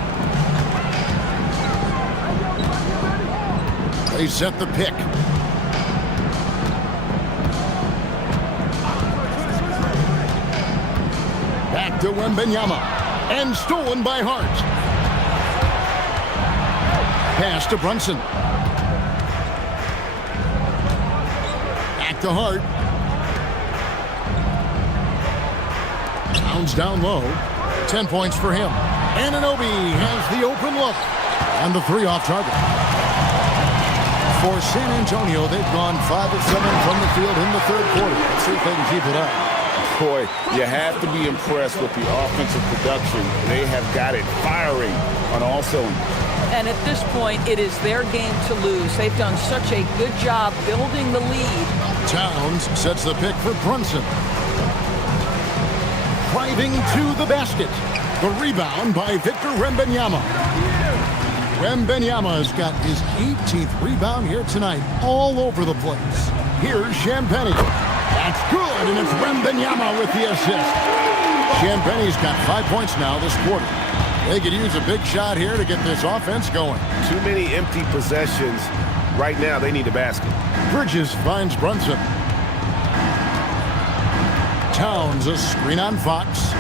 They set the pick. Back to Wembanyama. And stolen by Hart. Pass to Brunson. Back to Hart. Towns down low. 10 points for him. Anunoby has the open look. And the 3 off target. For San Antonio, they've gone 5 of 7 from the field in the third quarter. Let's see if they can keep it up. Boy, you have to be impressed with the offensive production. They have got it firing on all cylinders. And at this point, it is their game to lose. They've done such a good job building the lead. Towns sets the pick for Brunson. Driving to the basket. The rebound by Victor Wembanyama. Wembanyama's got his 18th rebound here tonight, all over the place. Here's Champagnie. That's good, and it's Wembanyama with the assist. Champagnie's got 5 points now this quarter. They could use a big shot here to get this offense going. Too many empty possessions. Right now, they need a basket. Bridges finds Brunson. Towns a screen on Fox.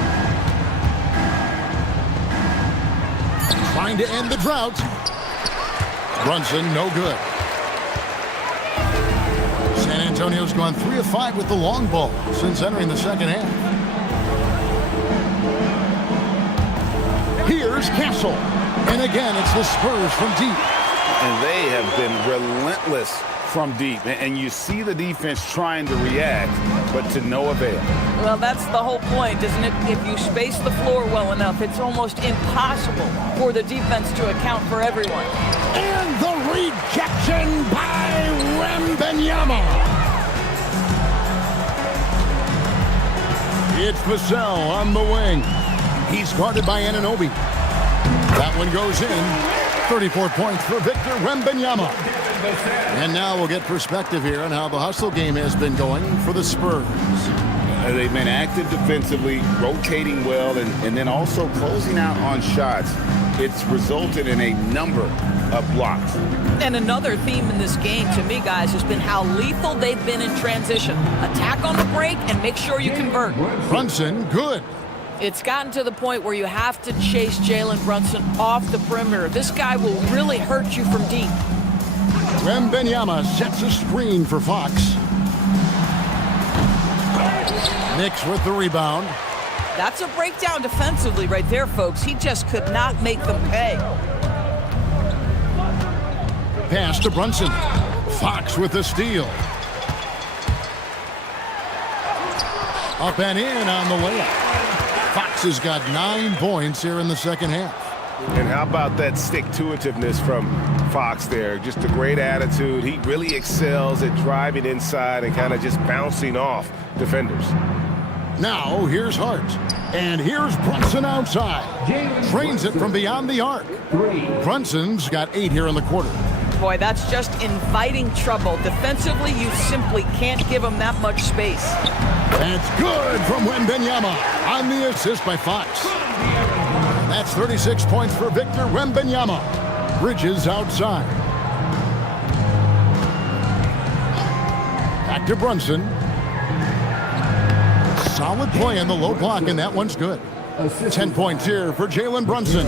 Trying to end the drought. Brunson, no good. San Antonio's gone 3 of 5 with the long ball since entering the second half. Here's Castle. And again, it's the Spurs from deep. And they have been relentless from deep. And you see the defense trying to react, but to no avail. Well, that's the whole point, isn't it? If you space the floor well enough, it's almost impossible for the defense to account for everyone. And the rejection by Wembanyama. It's Vassell on the wing. He's guarded by Anunoby. That one goes in. 34 points for Victor Wembanyama. And now we'll get perspective here on how the hustle game has been going for the Spurs. They've been active defensively, rotating well, and then also closing out on shots. It's resulted in a number of blocks. And another theme in this game, to me, guys, has been how lethal they've been in transition. Attack on the break and make sure you convert. Brunson, good. It's gotten to the point where you have to chase Jalen Brunson off the perimeter. This guy will really hurt you from deep. Wembanyama sets a screen for Fox. Knicks with the rebound. That's a breakdown defensively right there, folks. He just could not make them pay. Pass to Brunson. Fox with the steal. Up and in on the layup. Fox has got 9 points here in the second half. And how about that stick-to-itiveness from Fox there? Just a great attitude. He really excels at driving inside and kind of just bouncing off defenders. Now here's Hart. And here's Brunson outside. Trains it from beyond the arc. Brunson's got 8 here in the quarter. Boy, that's just inviting trouble. Defensively, you simply can't give him that much space. That's good from Wembanyama on the assist by Fox. That's 36 points for Victor Wembanyama. Bridges outside. Back to Brunson. Solid play in the low block, and that one's good. 10 points here for Jalen Brunson.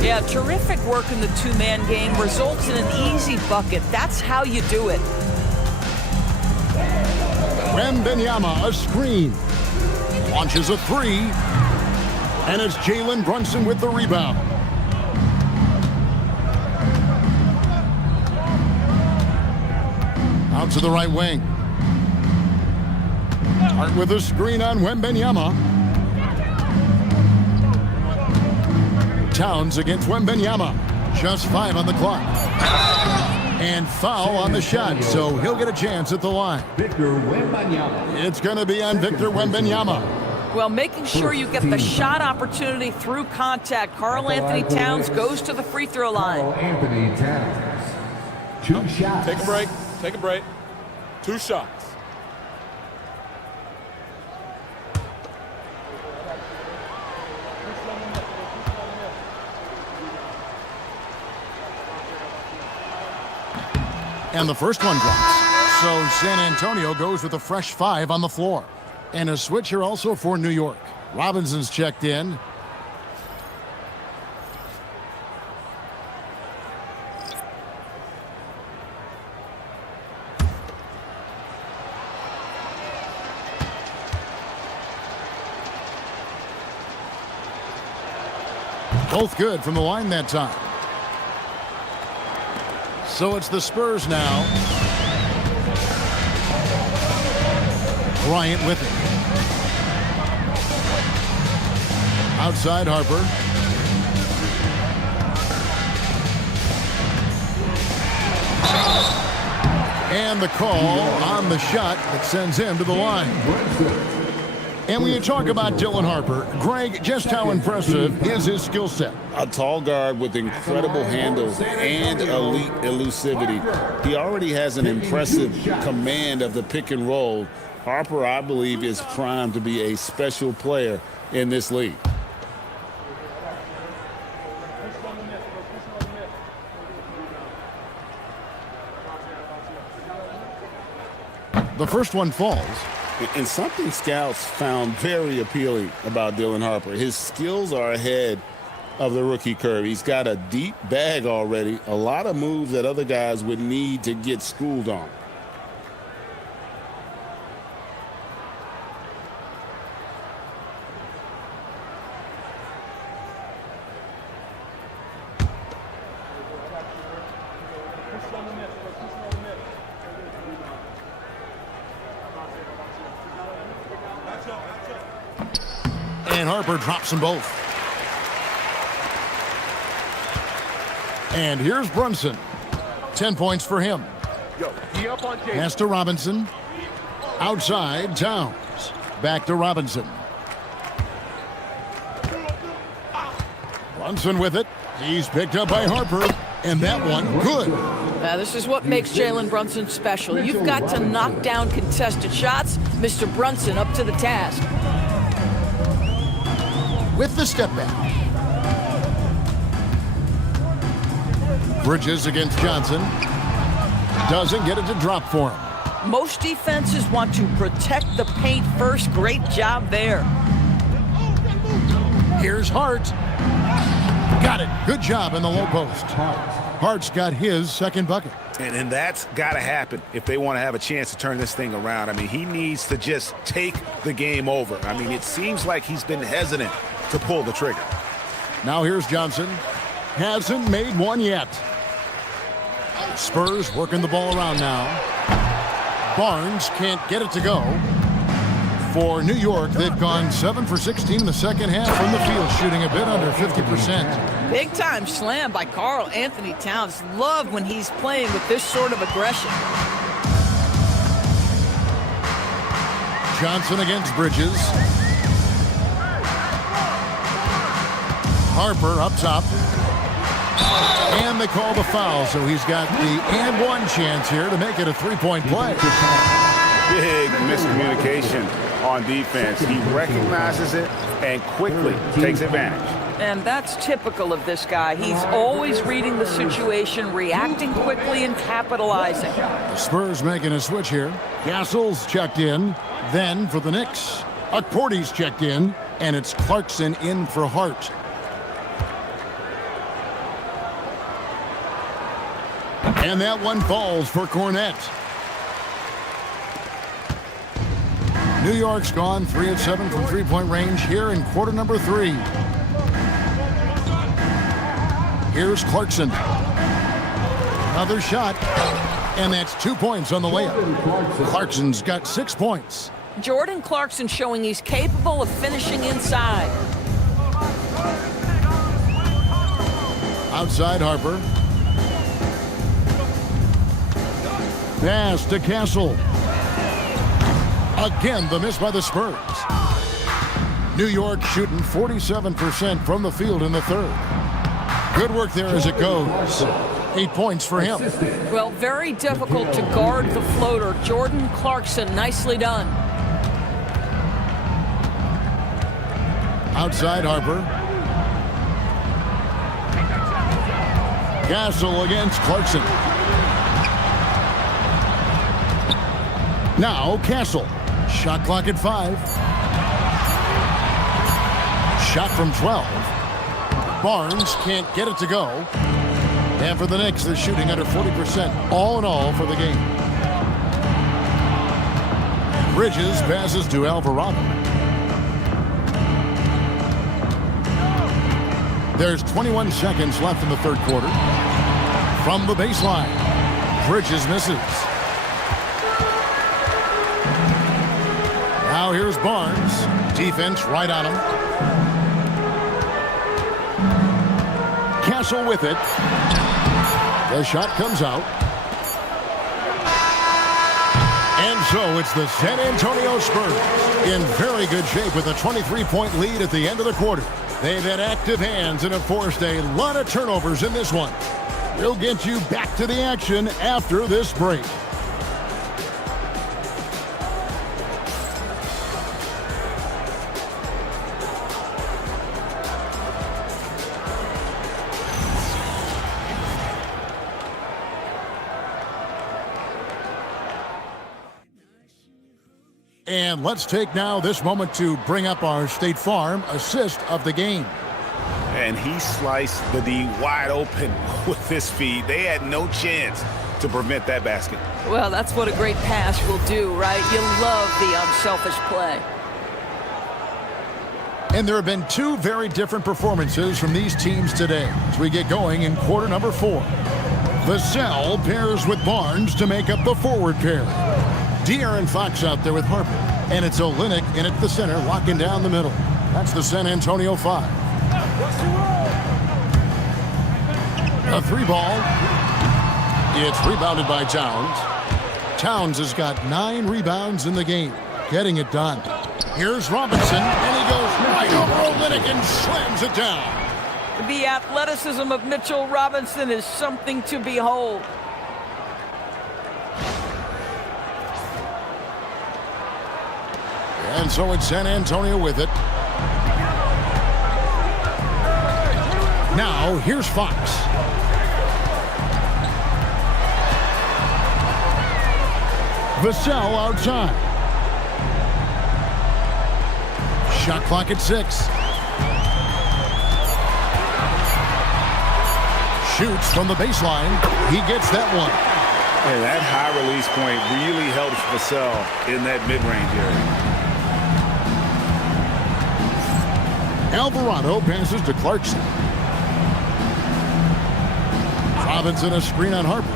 Yeah, terrific work in the two-man game. Results in an easy bucket. That's how you do it. Wembanyama, a screen. Launches a 3. And it's Jalen Brunson with the rebound. Out to the right wing. Hart with a screen on Wembanyama. Towns against Wembanyama. Just 5 on the clock. And foul on the shot, so he'll get a chance at the line. Victor Wembanyama. It's going to be on Victor Wembanyama. Well, making sure you get the shot opportunity through contact. Karl Anthony Towns goes to the free throw line. Karl Anthony Towns. 2 shots. Take a break. Take a break. 2 shots. And the first one drops. So San Antonio goes with a fresh 5 on the floor. And a switch here also for New York. Robinson's checked in. Both good from the line that time. So it's the Spurs now. Bryant with it. Outside Harper. And the call on the shot that sends him to the line. And when you talk about Dylan Harper, Greg, just how impressive is his skill set? A tall guard with incredible handles and elite elusivity. He already has an impressive command of the pick and roll. Harper, I believe, is primed to be a special player in this league. The first one falls. And something scouts found very appealing about Dylan Harper. His skills are ahead of the rookie curve. He's got a deep bag already, a lot of moves that other guys would need to get schooled on. And Harper drops them both. And here's Brunson. 10 points for him. Pass to Robinson. Outside, Towns. Back to Robinson. Brunson with it. He's picked up by Harper. And that one, good. This is what makes Jalen Brunson special. You've got to knock down contested shots. Mr. Brunson up to the task. With the step back. Bridges against Johnson. Doesn't get it to drop for him. Most defenses want to protect the paint first. Great job there. Here's Hart. Got it. Good job in the low post. Hart's got his second bucket. And that's got to happen if they want to have a chance to turn this thing around. I mean, he needs to just take the game over. I mean, it seems like he's been hesitant to pull the trigger. Now here's Johnson. Hasn't made one yet. Spurs working the ball around now. Barnes can't get it to go. For New York, they've gone 7 for 16 in the second half from the field, shooting a bit under 50%. Big time slam by Karl Anthony Towns. Love when he's playing with this sort of aggression. Johnson against Bridges. Harper up top. And they call the foul, so he's got the and one chance here to make it a three-point play. Big miscommunication on defense. He recognizes it and quickly takes advantage. And that's typical of this guy. He's always reading the situation, reacting quickly, and capitalizing. The Spurs making a switch here. Castle's checked in. Then for the Knicks, Akporti's checked in, and it's Clarkson in for Hart. And that one falls for Cornette. New York's gone 3 of 7 from three-point range here in quarter number 3. Here's Clarkson. Another shot. And that's 2 points on the layup. Clarkson's got 6 points. Jordan Clarkson showing he's capable of finishing inside. Outside Harper. Pass to Castle. Again, the miss by the Spurs. New York shooting 47% from the field in the third. Good work there as it goes. 8 points for him. Well, very difficult to guard the floater. Jordan Clarkson, nicely done. Outside Harper. Castle against Clarkson. Now Castle. Shot clock at 5. Shot from 12. Barnes can't get it to go. And for the Knicks, they're shooting under 40% all in all for the game. Bridges passes to Alvarado. There's 21 seconds left in the third quarter. From the baseline, Bridges misses. Now here's Barnes. Defense right on him. Castle with it. The shot comes out. And so it's the San Antonio Spurs in very good shape with a 23-point lead at the end of the quarter. They've had active hands and have forced a lot of turnovers in this one. We'll get you back to the action after this break. And let's take now this moment to bring up our State Farm assist of the game. And he sliced the D wide open with this feed. They had no chance to prevent that basket. Well, that's what a great pass will do, right? You love the unselfish play. And there have been two very different performances from these teams today as we get going in quarter number 4. Vassell pairs with Barnes to make up the forward pair. De'Aaron Fox out there with Harper. And it's Olynyk in at the center, locking down the middle. That's the San Antonio 5. A 3-ball. It's rebounded by Towns. Towns has got 9 rebounds in the game, getting it done. Here's Robinson, and he goes right over Olynyk and slams it down. The athleticism of Mitchell Robinson is something to behold. And so it's San Antonio with it. Now, here's Fox. Vassell outside. Shot clock at 6. Shoots from the baseline. He gets that one. And that high release point really helps Vassell in that mid-range area. Alvarado passes to Clarkson. Robinson a screen on Harper.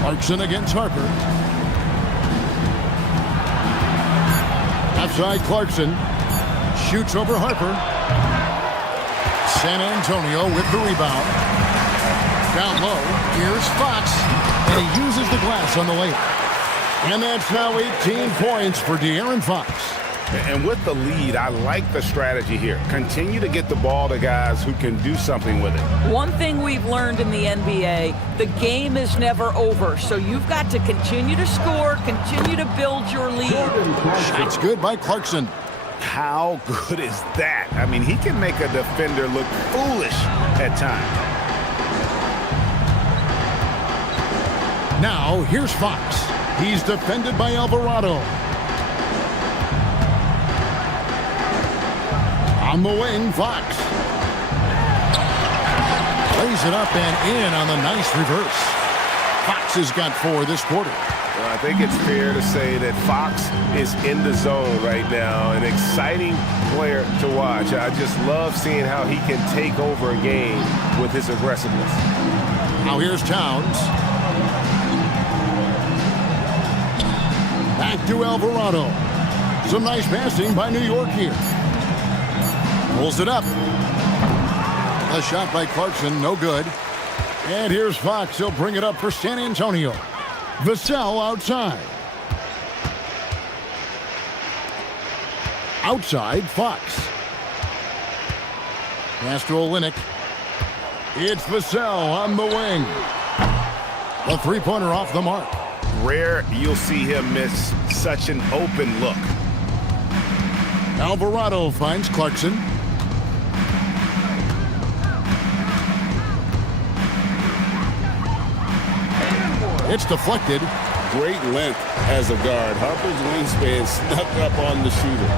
Clarkson against Harper. Outside Clarkson. Shoots over Harper. San Antonio with the rebound. Down low. Here's Fox. And he uses the glass on the layup. And that's now 18 points for De'Aaron Fox. And with the lead, I like the strategy here. Continue to get the ball to guys who can do something with it. One thing we've learned in the NBA, the game is never over. So you've got to continue to score, continue to build your lead. Shots good by Clarkson. How good is that? I mean, he can make a defender look foolish at times. Now, here's Fox. He's defended by Alvarado. On the wing, Fox. Lays it up and in on the nice reverse. Fox has got 4 this quarter. Well, I think it's fair to say that Fox is in the zone right now. An exciting player to watch. I just love seeing how he can take over a game with his aggressiveness. Now here's Towns. Back to Alvarado. Some nice passing by New York here. Pulls it up. A shot by Clarkson, no good. And here's Fox. He'll bring it up for San Antonio. Vassell outside. Outside, Fox. Pass to Olynyk. It's Vassell on the wing. A three-pointer off the mark. Rare you'll see him miss such an open look. Alvarado finds Clarkson. It's deflected. Great length as a guard. Harper's wingspan snuck up on the shooter.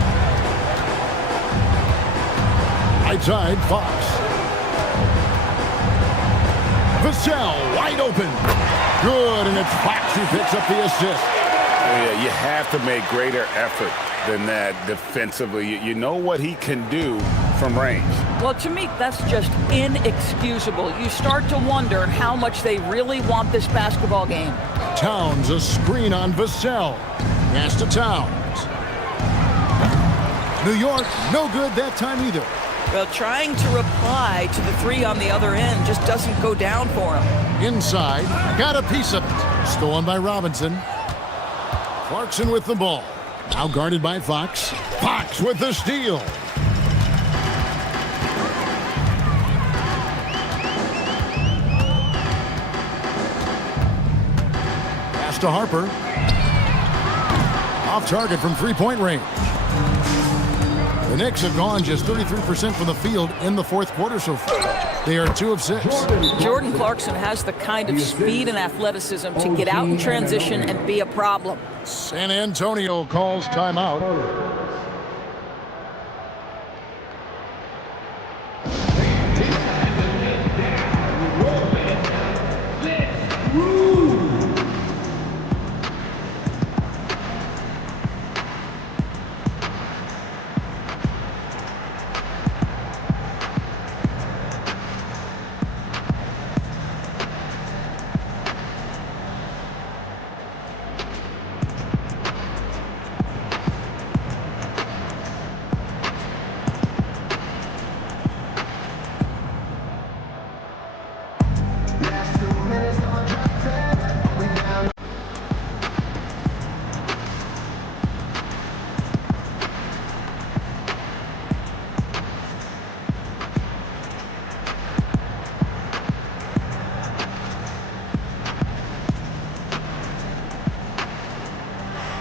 Right side, Fox. Vassell wide open. Good, and it's Fox who picks up the assist. Yeah, you have to make greater effort than that defensively. You know what he can do from range. Well, to me, that's just inexcusable. You start to wonder how much they really want this basketball game. Towns, a screen on Vassell. Pass to Towns. New York, no good that time either. Well, trying to reply to the 3 on the other end just doesn't go down for him. Inside, got a piece of it. Stolen by Robinson. Clarkson with the ball. Now guarded by Fox. Fox with the steal. Pass to Harper. Off target from three-point range. The Knicks have gone just 33% from the field in the fourth quarter so far. They are 2 of 6. Jordan Clarkson has the kind of speed and athleticism to get out in transition and be a problem. San Antonio calls timeout.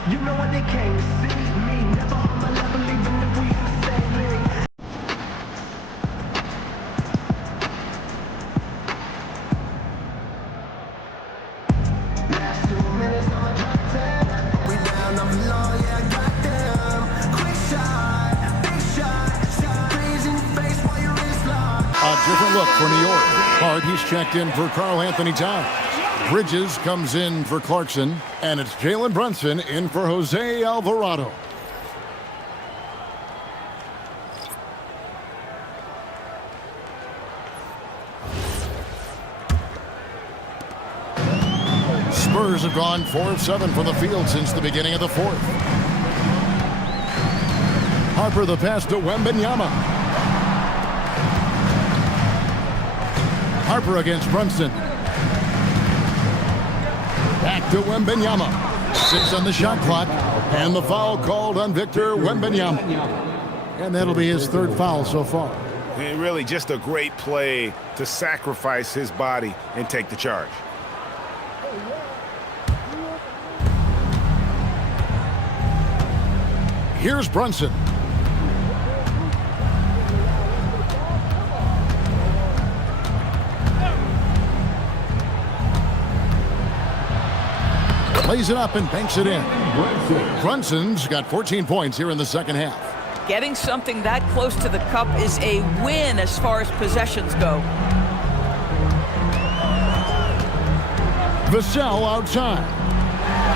You know what they came to see me. Never on my level, even if we in the same league. Last 2 minutes on my drop 10. We down on the law, yeah, I got them. Quick shot, big shot, freezing face while you're in slot. A different look for New York. Hard, he's checked in for Karl Anthony Towns. Bridges comes in for Clarkson, and it's Jalen Brunson in for Jose Alvarado. Spurs have gone 4 of 7 from the field since the beginning of the fourth. Harper the pass to Wembanyama. Harper against Brunson. Back to Wembanyama. 6 on the shot clock. And the foul called on Victor Wembanyama. And that'll be his 3rd foul so far. And really just a great play to sacrifice his body and take the charge. Here's Brunson. Plays it up and banks it in. Brunson's got 14 points here in the second half. Getting something that close to the cup is a win as far as possessions go. Vassell outside.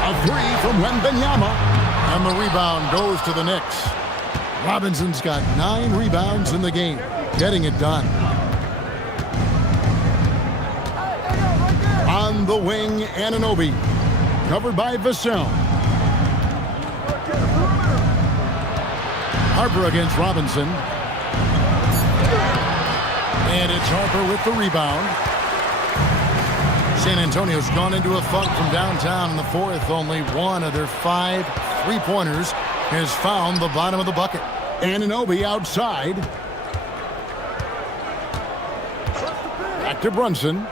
A 3 from Wembanyama. And the rebound goes to the Knicks. Robinson's got 9 rebounds in the game. Getting it done. On the wing, Anunoby. Covered by Vassell. Harper against Robinson. And it's Harper with the rebound. San Antonio's gone into a funk from downtown in the fourth. Only 1 of their 5 3-pointers has found the bottom of the bucket. Anunoby outside. Back to Brunson.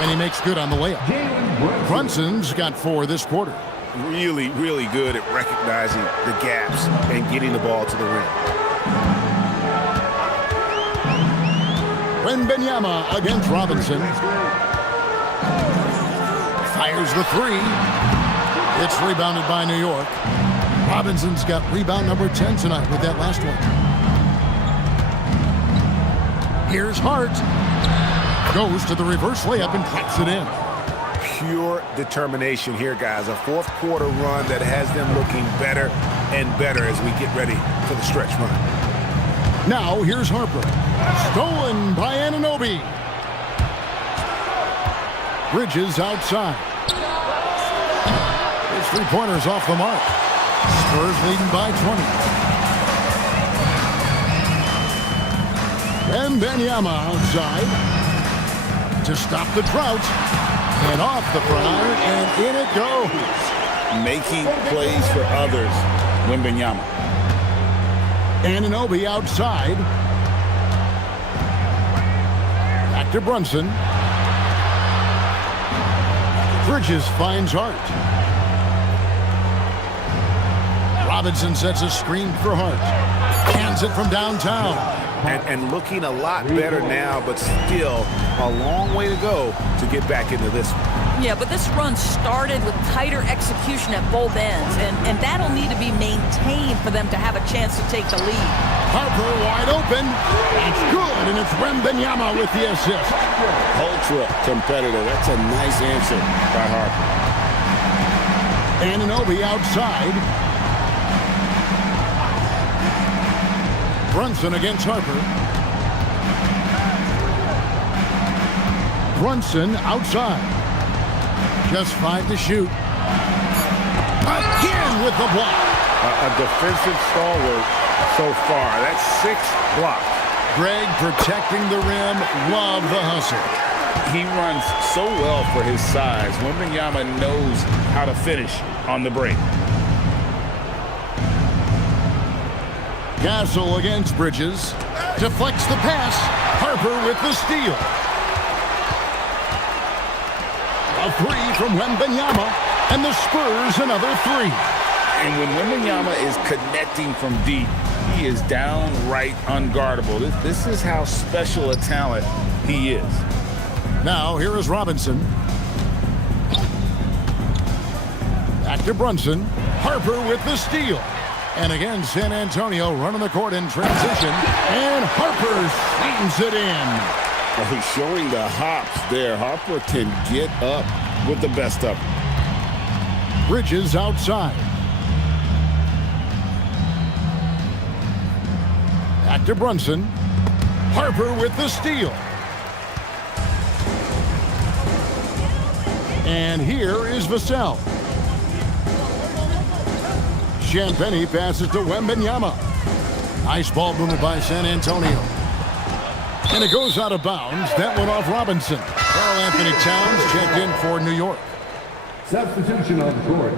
And he makes good on the layup. Brunson's got 4 this quarter. Really, really good at recognizing the gaps and getting the ball to the rim. Wembanyama against Robinson. Fires the 3. It's rebounded by New York. Robinson's got rebound number 10 tonight with that last one. Here's Hart. Goes to the reverse layup and cracks it in. Pure determination here, guys. A fourth quarter run that has them looking better and better as we get ready for the stretch run. Now here's Harper. Stolen by Anunoby. Bridges outside. His 3-pointers off the mark. Spurs leading by 20. Wembanyama outside to stop the drought. And off the prior, and in it goes. Making plays for others, Wembanyama. Anunoby outside. Back to Brunson. Bridges finds Hart. Robinson sets a screen for Hart. Hands it from downtown. And looking a lot better now, but still a long way to go to get back into this one. Yeah, but this run started with tighter execution at both ends, and that'll need to be maintained for them to have a chance to take the lead. Harper wide open. It's good, and it's Wembanyama with the assist. Ultra competitive. That's a nice answer by Harper. Anunoby outside. Brunson against Harper. Brunson outside. Just 5 to shoot. Again with the block. A defensive stalwart so far. That's 6 blocks. Greg protecting the rim. Love the hustle. He runs so well for his size. Wembanyama knows how to finish on the break. Gasol against Bridges. Deflects the pass. Harper with the steal. A three from Wembanyama, and the Spurs another three. And when Wembanyama is connecting from deep, he is downright unguardable. This is how special a talent he is. Now here is Robinson. Back to Brunson. Harper with the steal. And again, San Antonio running the court in transition. And Harper slams it in. Well, he's showing the hops there. Harper can get up with the best of them. Bridges outside. Back to Brunson. Harper with the steal. And here is Vassell. Champagny passes to Wembanyama. Nice ball movement by San Antonio. And it goes out of bounds. That went off Robinson. Karl Anthony Towns checked in for New York. Substitution on the court.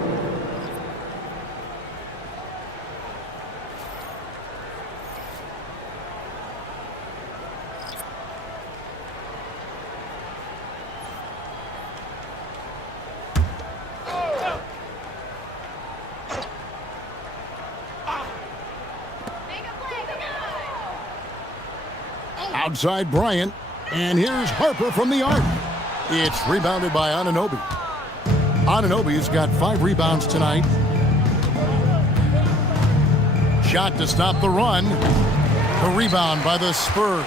Outside Bryant, and here's Harper from the arc. It's rebounded by Anunoby. Anunoby's got 5 rebounds tonight. Shot to stop the run. The rebound by the Spurs.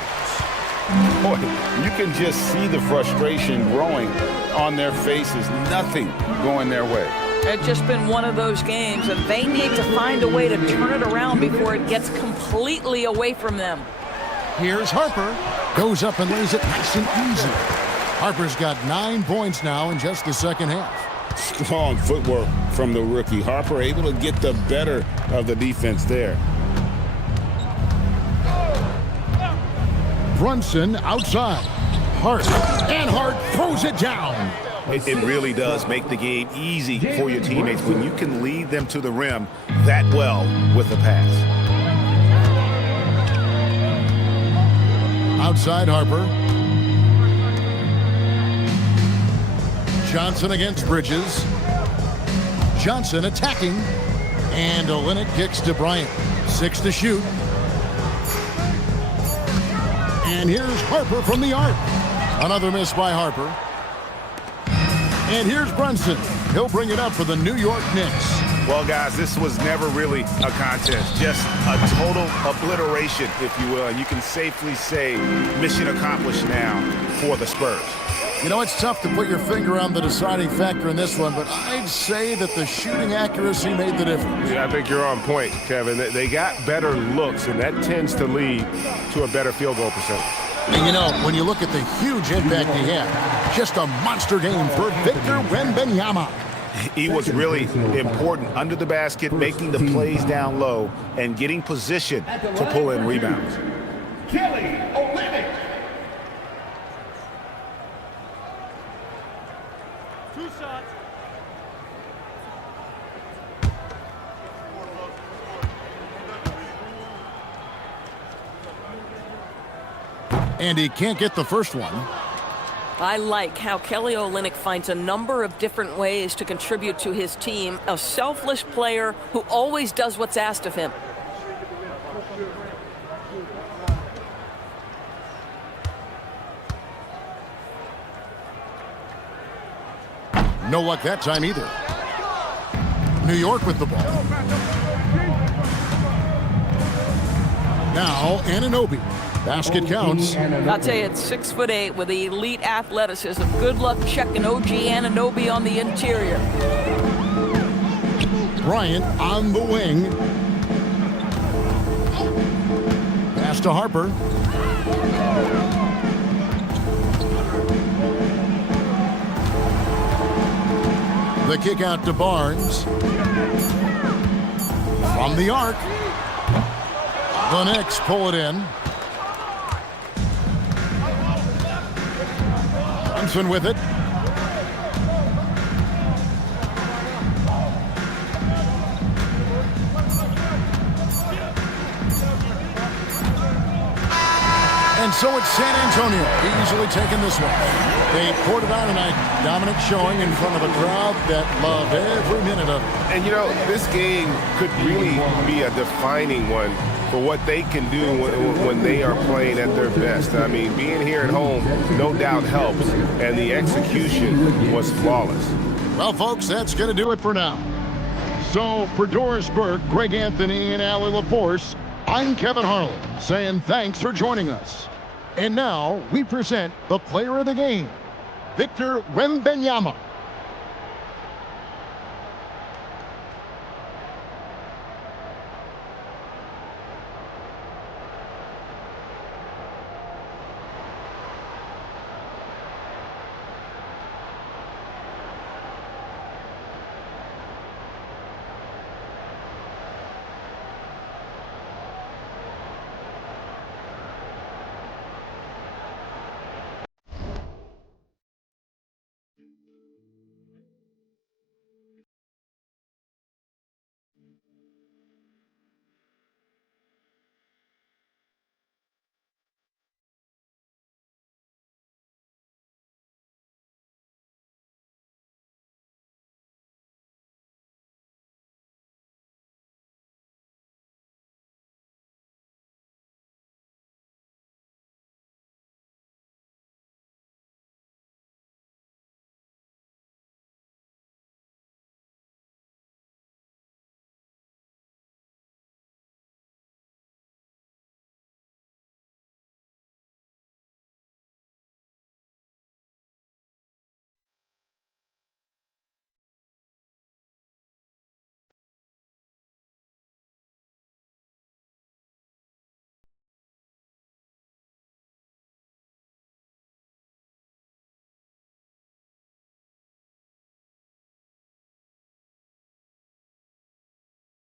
Boy, you can just see the frustration growing on their faces. Nothing going their way. It's just been one of those games, and they need to find a way to turn it around before it gets completely away from them. Here's Harper. Goes up and lays it nice and easy. Harper's got 9 points now in just the second half. Strong footwork from the rookie. Harper able to get the better of the defense there. Brunson outside. Hart. And Hart throws it down. It really does make the game easy for your teammates when you can lead them to the rim that well with a pass. Outside Harper. Johnson against Bridges. Johnson attacking. And Olynyk kicks to Bryant. 6 to shoot. And here's Harper from the arc. Another miss by Harper. And here's Brunson. He'll bring it up for the New York Knicks. Well, guys, this was never really a contest. Just a total obliteration, if you will. And you can safely say mission accomplished now for the Spurs. You know, it's tough to put your finger on the deciding factor in this one, but I'd say that the shooting accuracy made the difference. Yeah, I think you're on point, Kevin. They got better looks, and that tends to lead to a better field goal percentage. And you know, when you look at the huge impact he had, just a monster game for Victor Wembanyama. He was really important under the basket, making the plays down low and getting position to pull in rebounds. Kelly Olynyk. 2 shots. And he can't get the first one. I like how Kelly Olynyk finds a number of different ways to contribute to his team. A selfless player who always does what's asked of him. No luck that time either. New York with the ball. Now Anunoby. Basket counts. I'll tell you, it's 6'8" with elite athleticism. Good luck checking OG Anunoby on the interior. Bryant on the wing. Pass to Harper. The kick out to Barnes. From the arc. The Knicks pull it in. Brunson with it. And so it's San Antonio easily taking this one. They poured it on tonight. Dominant showing in front of a crowd that loved every minute of it. And, you know, this game could really be a defining one for what they can do when they are playing at their best. I mean, being here at home no doubt helps, and the execution was flawless. Well, folks, that's going to do it for now. So, for Doris Burke, Greg Anthony, and Allie LaForce, I'm Kevin Harlan, saying thanks for joining us. And now, we present the player of the game, Victor Wembanyama.